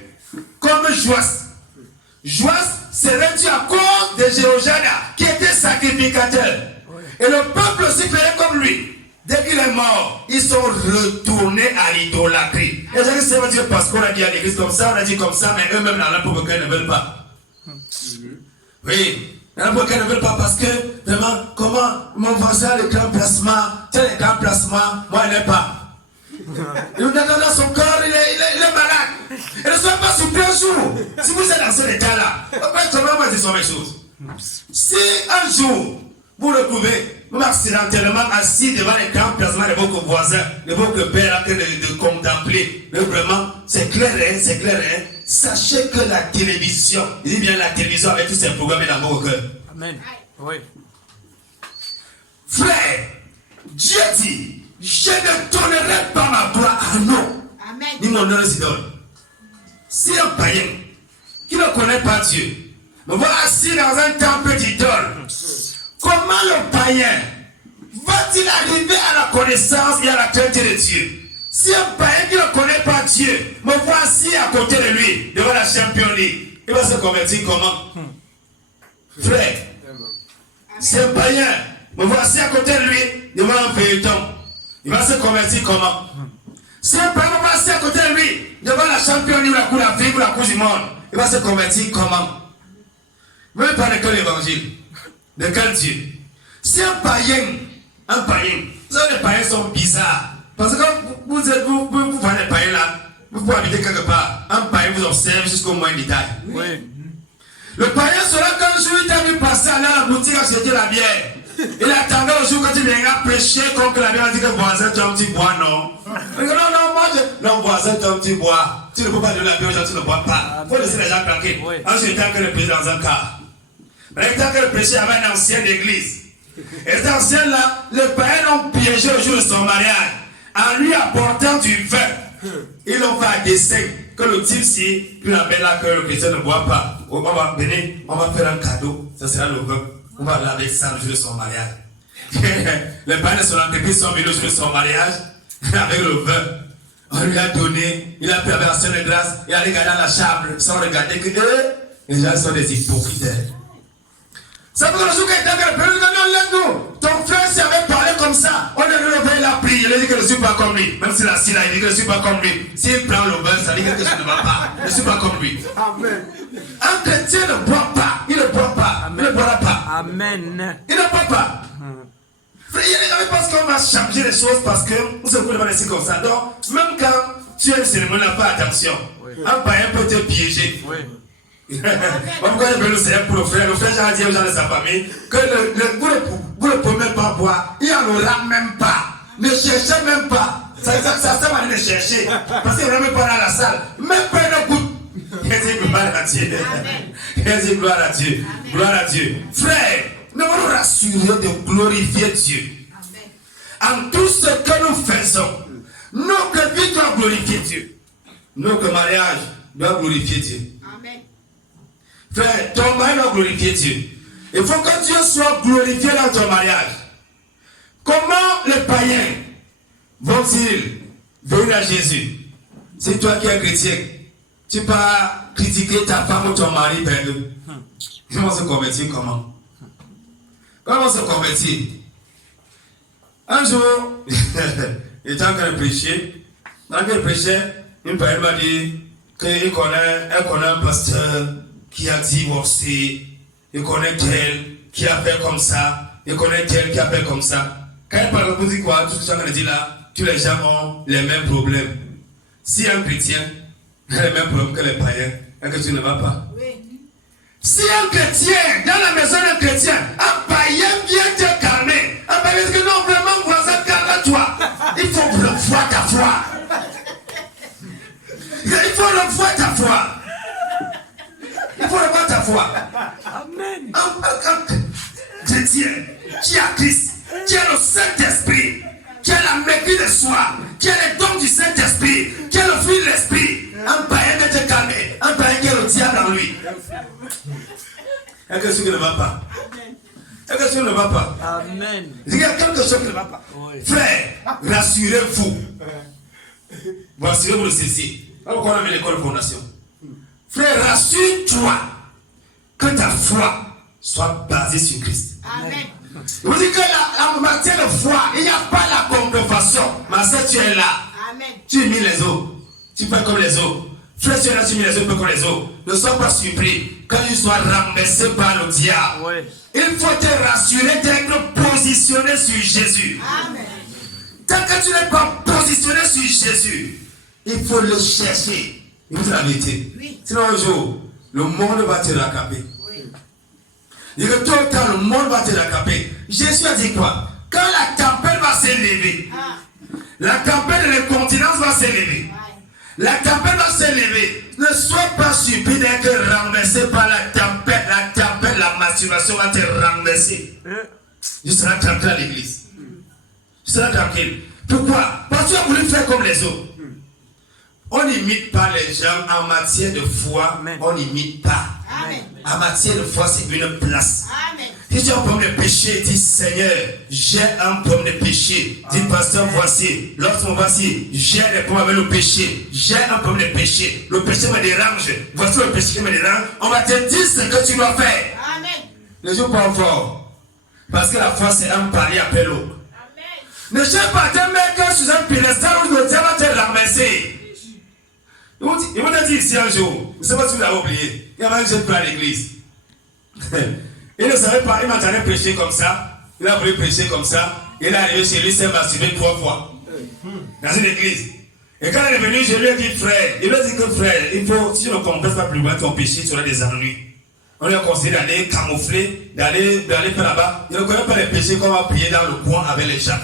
comme Joas. Joas servait Dieu à cause de Jéhoiada qui était sacrificateur. Et le peuple aussi faisait comme lui. Dès qu'il est mort, ils sont retournés à l'idolâtrie. Et les gens qui servent Dieu parce qu'on a dit à l'église comme ça, on a dit comme ça, mais eux-mêmes dans la pauvre ne veulent pas. Oui. Dans la pauvre ne veulent pas parce que, vraiment, comment mon voisin a le grand placement, tu as le grand placement, moi je n'ai pas. Il dans son corps, il est malade. Et ne soyez pas surpris un jour. Si vous êtes dans cet état-là, comment va dire la même chose? Si un jour, vous le trouvez, vous accidentellement assis devant les grands placements de votre voisin, de votre père, en train de contempler, vraiment, c'est clair, hein? Sachez que la télévision, il dit bien la télévision avec tous ses programmes dans vos cœurs. Amen. Oui. Frère, Dieu dit, je ne donnerai pas ma gloire à nous. Amen. Ni mon nom s'y donne. Si un païen qui ne connaît pas Dieu me voit assis dans un temple d'idole, comment le païen va-t-il arriver à la connaissance et à la crainte de Dieu? Si un païen qui ne connaît pas Dieu me voit assis à côté de lui, devant la championnie, il va se convertir comment? Frère, si un païen me voit assis à côté de lui, devant un feuilleton, il va se convertir comment? Si un païen me voit assis à côté de lui, devant la championnie ou la cour d'Afrique ou la cour du monde, il va se convertir comment? Même pas de quel évangile? De quel Dieu? Si un païen, vous savez, les païens sont bizarres. Parce que quand vous voyez les païens là, vous pouvez habiter quelque part. Un païen vous observe jusqu'au moindre détail. Oui. Le païen sera qu'un jour il t'a vu passer aller à la boutique acheter la bière. Il attendait au jour quand tu viendras prêcher contre la bière, il dit que voisin, tu as un petit bois, non? Non, voisin, tu as un petit bois. Tu ne peux pas donner la bière aux gens, tu ne bois pas. Il faut laisser les gens tranquilles. Ensuite, il t'a que le président dans un car. Mais il t'a que le prêcher avait une ancienne église. Et cette ancienne là, les païens l'ont piégé au jour de son mariage. En lui apportant du vin, ils l'ont fait à dessein que le type-ci, puis la belle là que le chrétien ne boit pas. On va venir, on va faire un cadeau, ça sera le vin. On va aller avec ça le jour de son mariage. Les parents de son entreprise sont venus le jour de son mariage avec le vin. On lui a donné, il a pris la version de grâce, il a regardé dans la chambre sans regarder que les gens sont des hypocrites. Ça veut dire que le jour qu'il était avec le père, non, laisse-nous. Ton frère s'y avait parlé comme ça. On est levé, il a prié. Il a dit que je ne suis pas comme lui. Même s'il a assis là, il dit que je ne suis pas comme lui. S'il prend le vin, ça dit que je ne vais pas. Je ne suis pas comme lui. Amen. Un chrétien ne boit pas. Il ne boit pas. Amen. Il ne boira pas. Amen. Il ne boit pas. Frère, il n'y a pas qu'on va changer les choses parce que vous ne pouvez pas laisser comme ça. Donc, même quand tu as une cérémonie, fais attention. Oui. Un païen peut te piéger. Oui. Pourquoi je veux le Seigneur pour le frère a dit aux gens de sa famille que vous ne pouvez même pas boire, il n'y en aura même pas. Ne cherchez même pas. Ça sert à aller le chercher. Parce qu'il n'y en a même pas dans la salle. Même pas une goutte. Gloire à Dieu. Gloire à Dieu. Gloire à Dieu. Frère, nous allons rassurer de glorifier Dieu. En tout ce que nous faisons, notre vie doit glorifier Dieu. Notre mariage doit glorifier Dieu. Frère, ton mari doit glorifier Dieu. Il faut que Dieu soit glorifié dans ton mariage. Comment les païens vont-ils venir à Jésus? C'est toi qui es chrétien. Tu peux critiquer ta femme ou ton mari, ben, comment se convertir? Comment se convertir? Un jour, il était en train de prêcher. Pendant qu'il prêchait, une païenne m'a dit qu'elle connaît un pasteur qui a divorcé. Il connaît tel qui a fait comme ça. Il connaît tel qui a fait comme ça. Quand elle parle, vous dites quoi? Tout ce qu'on a dit là, tous les gens ont les mêmes problèmes. Si un chrétien a les mêmes problèmes que les païens, est-ce que tu ne vas pas? Oui. Si un chrétien, dans la maison d'un chrétien, un païen vient te calmer, un païen dit que non, vraiment, voisin, calme-toi. Il faut revoir ta foi. Il faut revoir ta foi. Il faut revoir ta foi. Amen. Un chrétien qui a Christ, qui a le Saint-Esprit, qui a la maîtrise de soi, qui a les dons du Saint-Esprit, qui a le fruit de l'Esprit, un païen qui te calme, un païen qui a le diable en lui. Est-ce que ce qui ne va pas? Est-ce que ce qui ne va pas? Amen. Il y a quelque chose qui ne va pas. Oui. Frère, rassurez-vous. Vous rassurez-vous de ceci. Alors qu'on a mis l'école de fondation. Frère, rassure-toi que ta foi soit basée sur Christ. Amen. Vous dites que en matière de foi, il n'y a pas la contrefaçon. Ma soeur, tu es là. Amen. Tu mis les autres. Tu fais comme les autres. Frère, tu es là, tu mis les autres, comme les autres. Ne sois pas surpris quand tu sois renversé par le diable. Ouais. Il faut te rassurer d'être positionné sur Jésus. Amen. Tant que tu n'es pas positionné sur Jésus, il faut le chercher. Il faut la vérité. Oui. Sinon un jour, le monde va te rattraper. Oui. Et que tout le temps, le monde va te rattraper. Jésus a dit quoi? Quand la tempête va s'élever, la tempête de l'incontinence va s'élever. La tempête va s'élever. Ne sois pas surpris d'être renversé par la tempête. La masturbation va te renverser. Tu seras tranquille à l'église. Tu seras tranquille. Pourquoi? Parce que tu as voulu faire comme les autres. On n'imite pas les gens en matière de foi. Amen. On n'imite pas. Amen. En matière de foi, c'est une place. Amen. Si tu as un problème de péché, dis Seigneur, j'ai un problème de péché. Dis pasteur, voici. Lorsqu'on voici, j'ai des problèmes avec le péché. J'ai un problème de péché. Le péché me dérange. Voici le péché qui me dérange. On va te dire ce que tu dois faire. Amen. Ne joue pas fort. Parce que la foi, c'est un palier après l'autre. Ne cherche pas te mettre sur un piédestal où le diable va te ramasser. Ils vont te dire ici un jour, je ne sais pas si vous l'avez oublié, il y avait un jeune frère à l'église. Il ne savait pas, il m'entendait prêcher comme ça, il a voulu prêcher comme ça, il est arrivé chez lui, il s'est masturbé 3 fois dans une église. Et quand il est venu, je lui ai dit frère, il lui a dit que frère, il faut, si tu ne comprends pas plus loin ton péché, tu auras des ennuis. On lui a conseillé d'aller camoufler, d'aller faire là-bas. Il ne connaît pas les péchés qu'on va prier dans le coin avec les gens.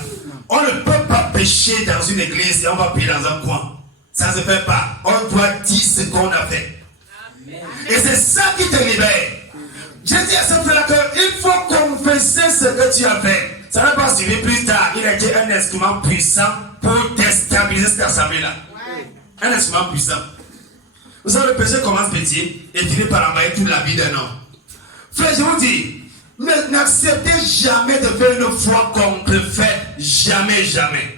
On ne peut pas pécher dans une église et on va prier dans un coin. Ça ne se fait pas. On doit dire ce qu'on a fait. Amen. Et c'est ça qui te libère. J'ai dit à ce frère qu'il faut confesser ce que tu as fait. Ça ne va pas suivre plus tard. Il a été un instrument puissant pour déstabiliser cette assemblée-là. Ouais. Un instrument puissant. Vous savez, le péché commence petit et finit par envahir toute la vie d'un homme. Frère, je vous dis, n'acceptez jamais de faire une foi contrefaite. Jamais, jamais.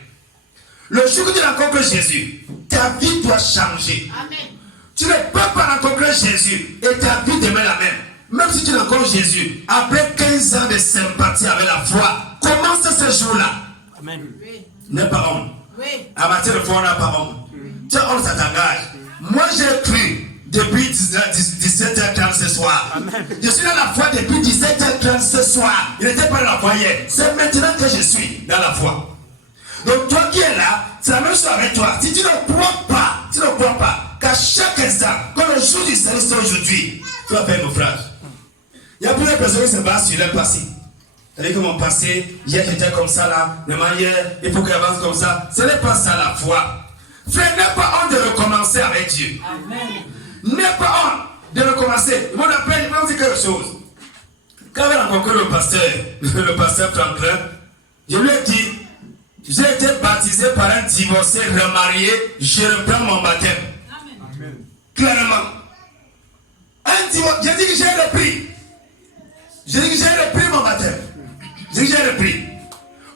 Le jour que tu rencontres Jésus, ta vie doit changer. Amen. Tu ne peux pas rencontrer Jésus et ta vie demeure la même. Même si tu rencontres Jésus, après 15 ans de sympathie avec la foi, commence ce jour-là. Amen. Oui. N'est pas homme. Oui. En matière de foi, on n'a pas homme. Tu as homme, ça t'engage. Moi, j'ai cru depuis 17h30 ce soir. Amen. Je suis dans la foi depuis 17h30 ce soir. Il n'était pas dans la foi hier. C'est maintenant que je suis dans la foi. Donc toi qui es là, c'est la même chose avec toi. Si tu ne crois pas qu'à chaque instant, comme le jour du salut c'est aujourd'hui, tu vas faire un naufrage. Il y a plusieurs personnes qui se basent sur leur passé. C'est-à-dire que mon passé, hier j'étais comme ça là, demain hier, il faut que j'avance comme ça. Ce n'est pas ça la foi. Frère, n'aie pas honte de recommencer avec Dieu. Amen. N'aie pas honte de recommencer. Mon appel, il va vous dire quelque chose. Quand j'ai rencontré le pasteur Franklin, je lui ai dit, j'ai été baptisé par un divorcé remarié, je reprends mon baptême. Amen. Clairement. Un divorcé, j'ai dit que j'ai repris. Je dis que j'ai repris mon baptême. Je dis que j'ai repris.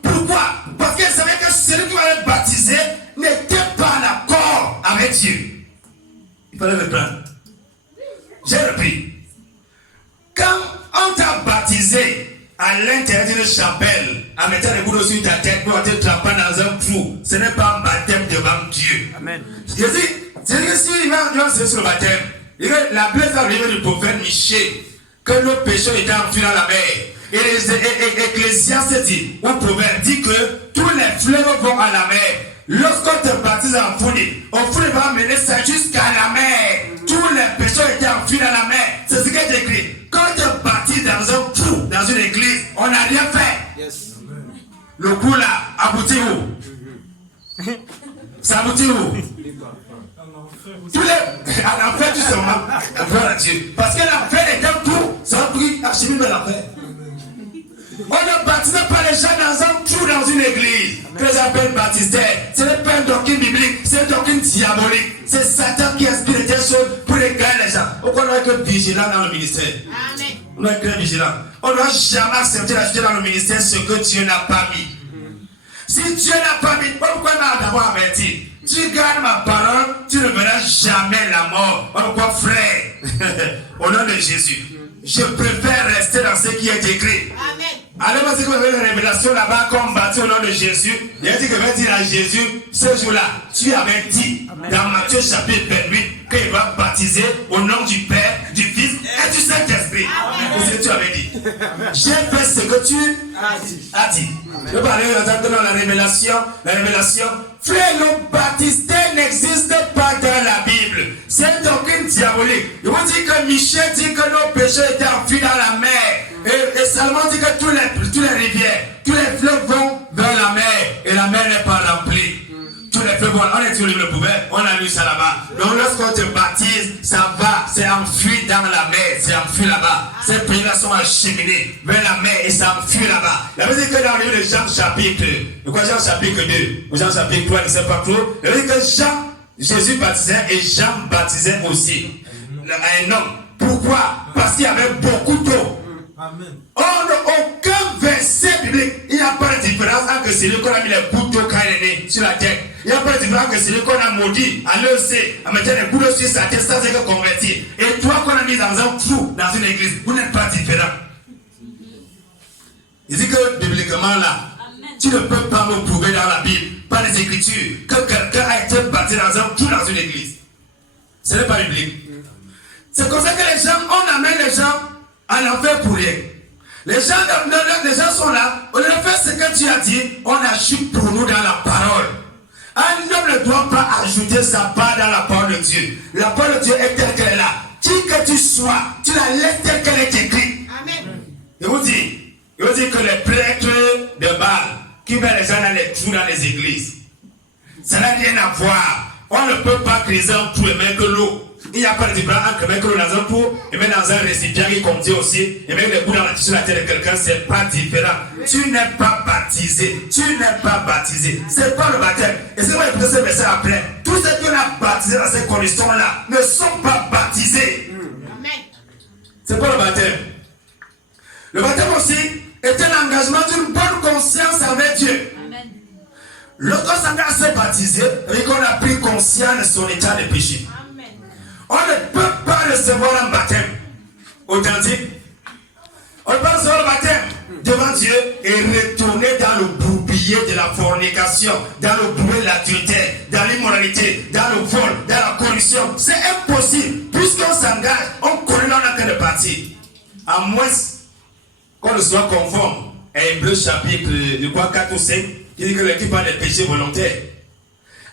Pourquoi? Parce qu'elle savait que celui qui va être baptisé n'était pas en accord avec Dieu. Il fallait le prendre. J'ai repris. Quand on t'a baptisé à l'intérieur d'une chapelle, en mettant les boules sur ta tête pour te tremper dans un trou, ce n'est pas un baptême devant Dieu. Amen. Je dis, c'est que si il va se sur le baptême, la blesse va arriver du prophète Michée, que nos péchés étaient enfuis dans la mer. Et Ecclésiaste dit, ou proverbe dit que tous les fleuves vont à la mer. Lorsqu'on te baptise en fourni va mener ça jusqu'à la mer. Tous les péchés étaient enfuis dans la mer. C'est ce qui est écrit. Quand on te baptise dans un trou, dans une église, on n'a rien fait. Yes. Le coup là, aboutit où? Ça aboutit où? Tous les... À l'enfer, tout simplement. Gloire à Dieu. Parce que l'enfer est un trou. Ça a pris acheminé vers l'enfer. On ne baptise pas les gens dans un trou dans une église que j'appelle baptistère. Ce n'est pas une doctrine biblique, c'est une doctrine diabolique. C'est Satan qui inspire des choses pour égarer les gens. Donc on doit être vigilant dans le ministère. Amen. On doit être vigilant. On ne doit jamais accepter d'ajouter dans le ministère ce que Dieu n'a pas mis. Si Dieu n'a pas mis, pourquoi il m'a d'abord averti? Tu gardes ma parole, tu ne verras jamais la mort. Pourquoi frère? Au nom de Jésus. Je préfère rester dans ce qui est écrit. Amen. Alors, parce que vous avez une révélation là-bas, comme bâti au nom de Jésus, il a dit que va dire à Jésus, ce jour-là, tu avais dit dans Matthieu chapitre 28 qu'il va baptiser au nom du Père, du Fils et du Saint-Esprit. C'est ce que tu avais dit. J'ai fait ce que tu as dit. Je parlais dans la révélation. Frère, le baptistère n'existe pas dans la Bible. C'est une doctrine diabolique. Ils vont dire que Michel dit que nos péchés étaient enfuis dans la mer. Et Salomon dit que tous les rivières, tous les fleuves vont vers la mer. Et la mer n'est pas remplie. Tous les fleuves vont. On est sur le poubelle, on a lu ça là-bas. Donc lorsqu'on te baptise, ça va, c'est enfui dans la mer, c'est enfui là-bas. Ces pays-là sont acheminés vers la mer et ça enfuit là-bas. La veut dire que dans le livre de Jean chapitre, Jean chapitre 2, ou Jean chapitre 3, je ne sais pas trop. La veut dire que Jésus baptisait et Jean baptisait aussi un homme. Pourquoi? Parce qu'il y avait beaucoup d'eau. Amen. Aucun verset biblique, il n'y a pas de différence entre celui qu'on a mis les couteaux quand il est né sur la tête. Il n'y a pas de différence entre celui qu'on a maudit à l'EC, en mettant les couteaux sur sa tête sans être converti. Et toi qu'on a mis dans un trou dans une église, vous n'êtes pas différent. Il dit que bibliquement là, tu ne peux pas me prouver dans la Bible, par les Écritures, que quelqu'un a été baptisé dans un trou dans une église. Ce n'est pas biblique. C'est comme ça que les gens, on amène les gens en enfer pour rien. Les gens sont là, on leur fait ce que tu as dit, on ajoute pour nous dans la parole. Un homme ne doit pas ajouter sa part dans la parole de Dieu. La parole de Dieu est telle qu'elle est là. Qui que tu sois, tu la laisses telle qu'elle est écrite. Amen. Je vous dis que les prêtres de Baal qui mettent les gens dans les trous dans les églises, ça n'a rien à voir. On ne peut pas creuser un trou et mettre de l'eau. Il n'y a pas de différence entre mettre l'eau dans un pot et mettre dans un récipient qui contient aussi et mettre les bouts sur la tête de quelqu'un, c'est pas différent. Tu n'es pas baptisé. Tu n'es pas baptisé. C'est pas le baptême. Et c'est vrai que ce verset après. Tous ceux qui ont baptisé dans ces conditions-là ne sont pas baptisés. C'est pas le baptême. Le baptême aussi est un engagement d'une bonne conscience avec Dieu. Lorsqu'on s'engage à se baptiser, et qu'on a pris conscience de son état de péché. On ne peut pas recevoir un baptême authentique. On ne peut pas recevoir le baptême devant Dieu et retourner dans le bourbier de la fornication, dans le bourbier de la l'adultère, dans l'immoralité, dans le vol, dans la corruption. C'est impossible. Puisqu'on s'engage, on connaît dans la tête de partir. À moins qu'on ne soit conforme à Hébreux chapitre 4 ou 5, qui dit que l'équipe a des péchés volontaires.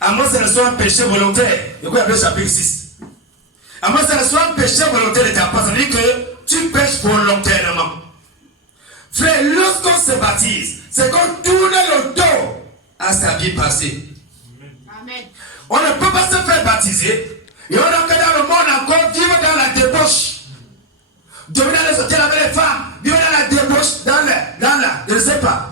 À moins que ce ne soit un péché volontaire. Hébreux chapitre 6. À moins que ce ne soit un péché volontaire de ta part, ça veut dire que tu pêches volontairement. Frère, lorsqu'on se baptise, c'est qu'on tourne le dos à sa vie passée. Amen. On ne peut pas se faire baptiser et on a que dans le monde encore vivre dans la débauche. Devenir les hôtels avec les femmes, vivre dans la débauche, dans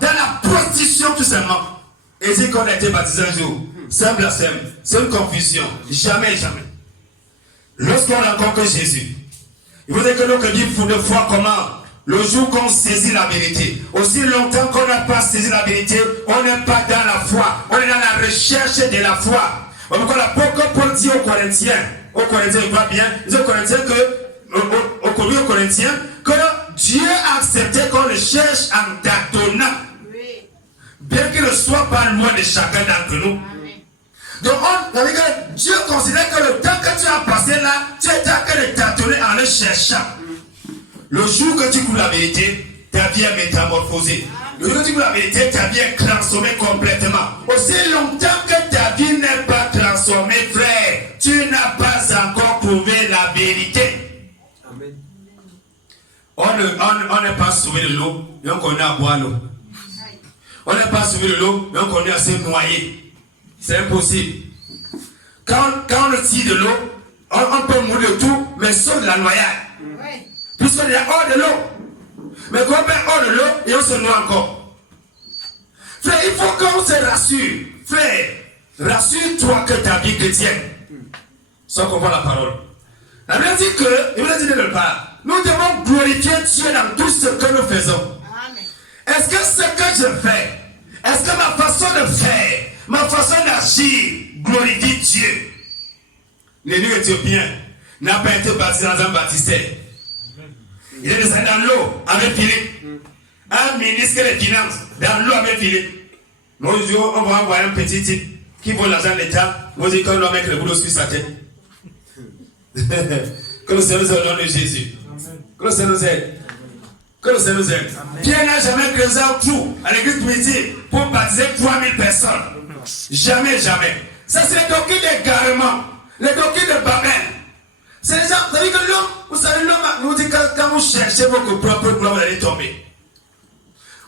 la prostitution tout simplement. Et dire qu'on a été baptisé un jour, c'est un blasphème, c'est une confusion. Jamais, jamais. Lorsqu'on rencontre Jésus, il faut dire que notre vie de foi comment le jour qu'on saisit la vérité. Aussi longtemps qu'on n'a pas saisi la vérité, on n'est pas dans la foi. On est dans la recherche de la foi. Donc l'apôtre Paul dit aux Corinthiens, il va bien, il dit aux Corinthiens que Dieu a accepté qu'on le cherche en tâtonnant. Bien qu'il ne soit pas loin de chacun d'entre nous. Donc Dieu considère que le temps que tu as passé là, tu es en train de tâtonner en le cherchant. Le jour que tu couvres la vérité, ta vie est métamorphosée. Le jour que tu couvres la vérité, ta vie est transformée complètement. Aussi longtemps que ta vie n'est pas transformée, frère, tu n'as pas encore trouvé la vérité. Amen. On n'est pas sauvé de l'eau, mais on connaît à boire l'eau. On n'est pas sauvé de l'eau, mais on connaît à se noyer. C'est impossible. Quand on tire de l'eau, on peut mourir de tout, mais sauf de la noyade. Puisqu'on est hors de l'eau. Mais quand on est hors de l'eau, et on se noie encore. Frère, il faut qu'on se rassure. Frère, rassure-toi que ta vie chrétienne. Sans qu'on voit la parole. La Bible dit que, il vous a dit de le part, nous devons glorifier Dieu dans tout ce que nous faisons. Est-ce que ce que je fais, est-ce que ma façon de faire, ma façon d'agir glorifie Dieu? L'élu éthiopien n'a pas été baptisé dans un baptistère. Il est descendu dans l'eau avec Philippe. Un ministre des Finances dans l'eau avec Philippe. Bonjour, on va envoyer un petit type qui vole l'argent de l'État. Vous dites qu'on doit mettre le boulot sur sa tête. Que le Seigneur nous aide au nom de Jésus. Que le Seigneur nous aide. Que le Seigneur nous aide. Pierre n'a jamais creusé un trou à l'église primitive pour baptiser 3000 personnes. Jamais, jamais. Ça, c'est les doctrines d'égarement. Les doctrines de Babel. C'est les gens, vous savez que l'homme, vous savez, l'homme nous dit que quand vous cherchez votre propre gloire, vous allez tomber.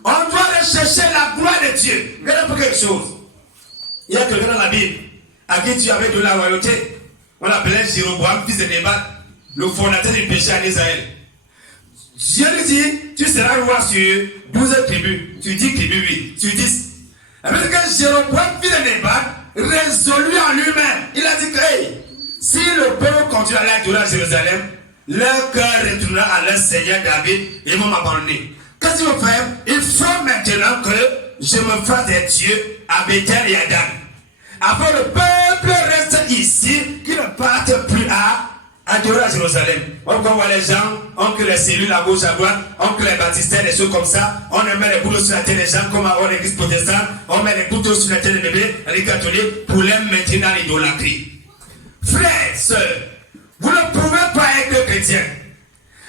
On doit rechercher la gloire de Dieu. Regardez pour quelque chose. Il y a quelqu'un dans la Bible à qui Dieu avait donné la royauté. On l'appelait Jéroboam, fils de Nébat, le fondateur du péché en Israël. Dieu lui dit, tu seras roi sur 12 tribus. Tu dis tribus, oui, sur 10. Avec que Jéroboam, fils de Nébat, résolu en lui-même. Il a dit que, hey, si le peuple continue à aller adorer à Jérusalem, leur cœur retournera à leur Seigneur David et ils vont m'abandonner. Qu'est-ce qu'il faut faire? Il faut maintenant que je me fasse des dieux à Bethel et à Dan. Afin que le peuple reste ici, qu'il ne parte plus à adorer à Jérusalem. On voit les gens, on crée les cellules à gauche, à droite, on crée les baptistères, des choses comme ça. On met les couteaux sur la tête des gens, comme à l'église protestante. On met les couteaux sur la tête des bébés, les catholiques, pour les mettre dans l'idolâtrie. Frères, sœurs, vous ne pouvez pas être chrétien.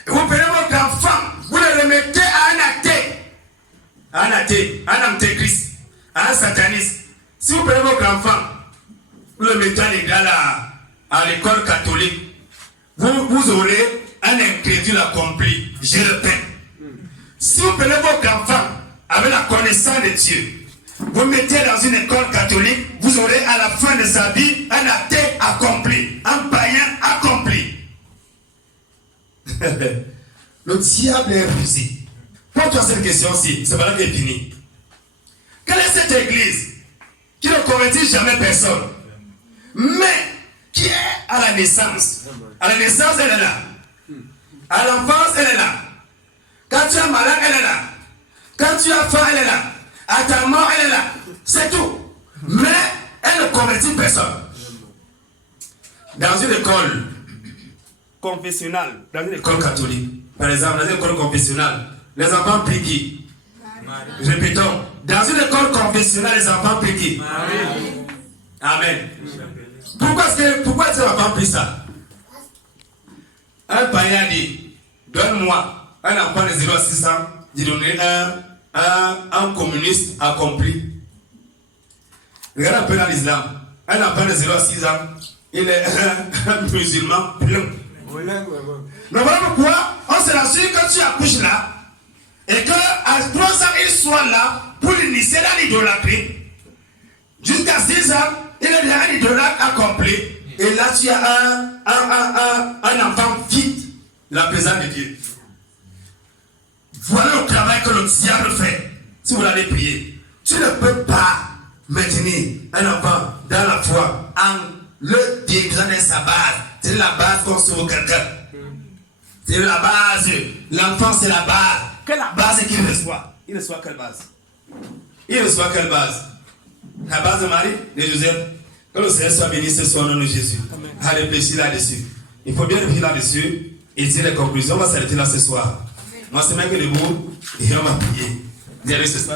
Vous prenez votre enfant, vous le remettez à un athée, un antéchrist, à un sataniste. Si vous prenez votre enfant, vous le mettez à l'école catholique, vous aurez un incrédule accompli. Je répète. Si vous prenez votre enfant avec la connaissance de Dieu, vous mettez dans une école catholique, vous aurez à la fin de sa vie un athée accompli, un païen accompli. Le diable est rusé. Pose-toi cette question-ci, c'est pas là qu'elle est finie. Quelle est cette église qui ne convertit jamais personne, mais qui est à la naissance? À la naissance, elle est là. À l'enfance, elle est là. Quand tu es malade, elle est là. Quand tu as faim, elle est là. À ta mort, elle est là. C'est tout. Mais elle ne convertit personne. Dans une école confessionnelle, dans une école catholique, par exemple, dans une école confessionnelle, les enfants prient qui? Répétons. Dans une école confessionnelle, les enfants prient qui? Amen. Pourquoi ces enfants prient ça? Un païen dit, donne-moi un enfant de 0 à 6 ans, j'ai donné un communiste accompli. Regarde un peu dans l'islam. Un enfant de 0 à 6 ans, il est un musulman plein. Mais voilà pourquoi on se rassure que tu accouches là et qu'à 3 ans il soit là pour l'initier dans l'idolâtrie. Jusqu'à 6 ans, il est déjà un idolâtre accompli. Et là tu as un enfant vide de la présence de Dieu. Voilà le travail que le diable fait. Si vous l'avez prié, tu ne peux pas maintenir un enfant dans la foi en le dirigeant de sa base. C'est la base qu'on sauve quelqu'un. C'est la base. L'enfant, c'est la base. Quelle est la base qu'il reçoit? Il reçoit quelle base? Il reçoit quelle base? La base de Marie, de Joseph. Que le Seigneur soit béni ce soir au nom de Jésus. À réfléchir là-dessus. Il faut bien réfléchir là-dessus et tirer les conclusions. On va s'arrêter là ce soir. Moi, c'est même que debout et on va prier. Vous allez ce soir.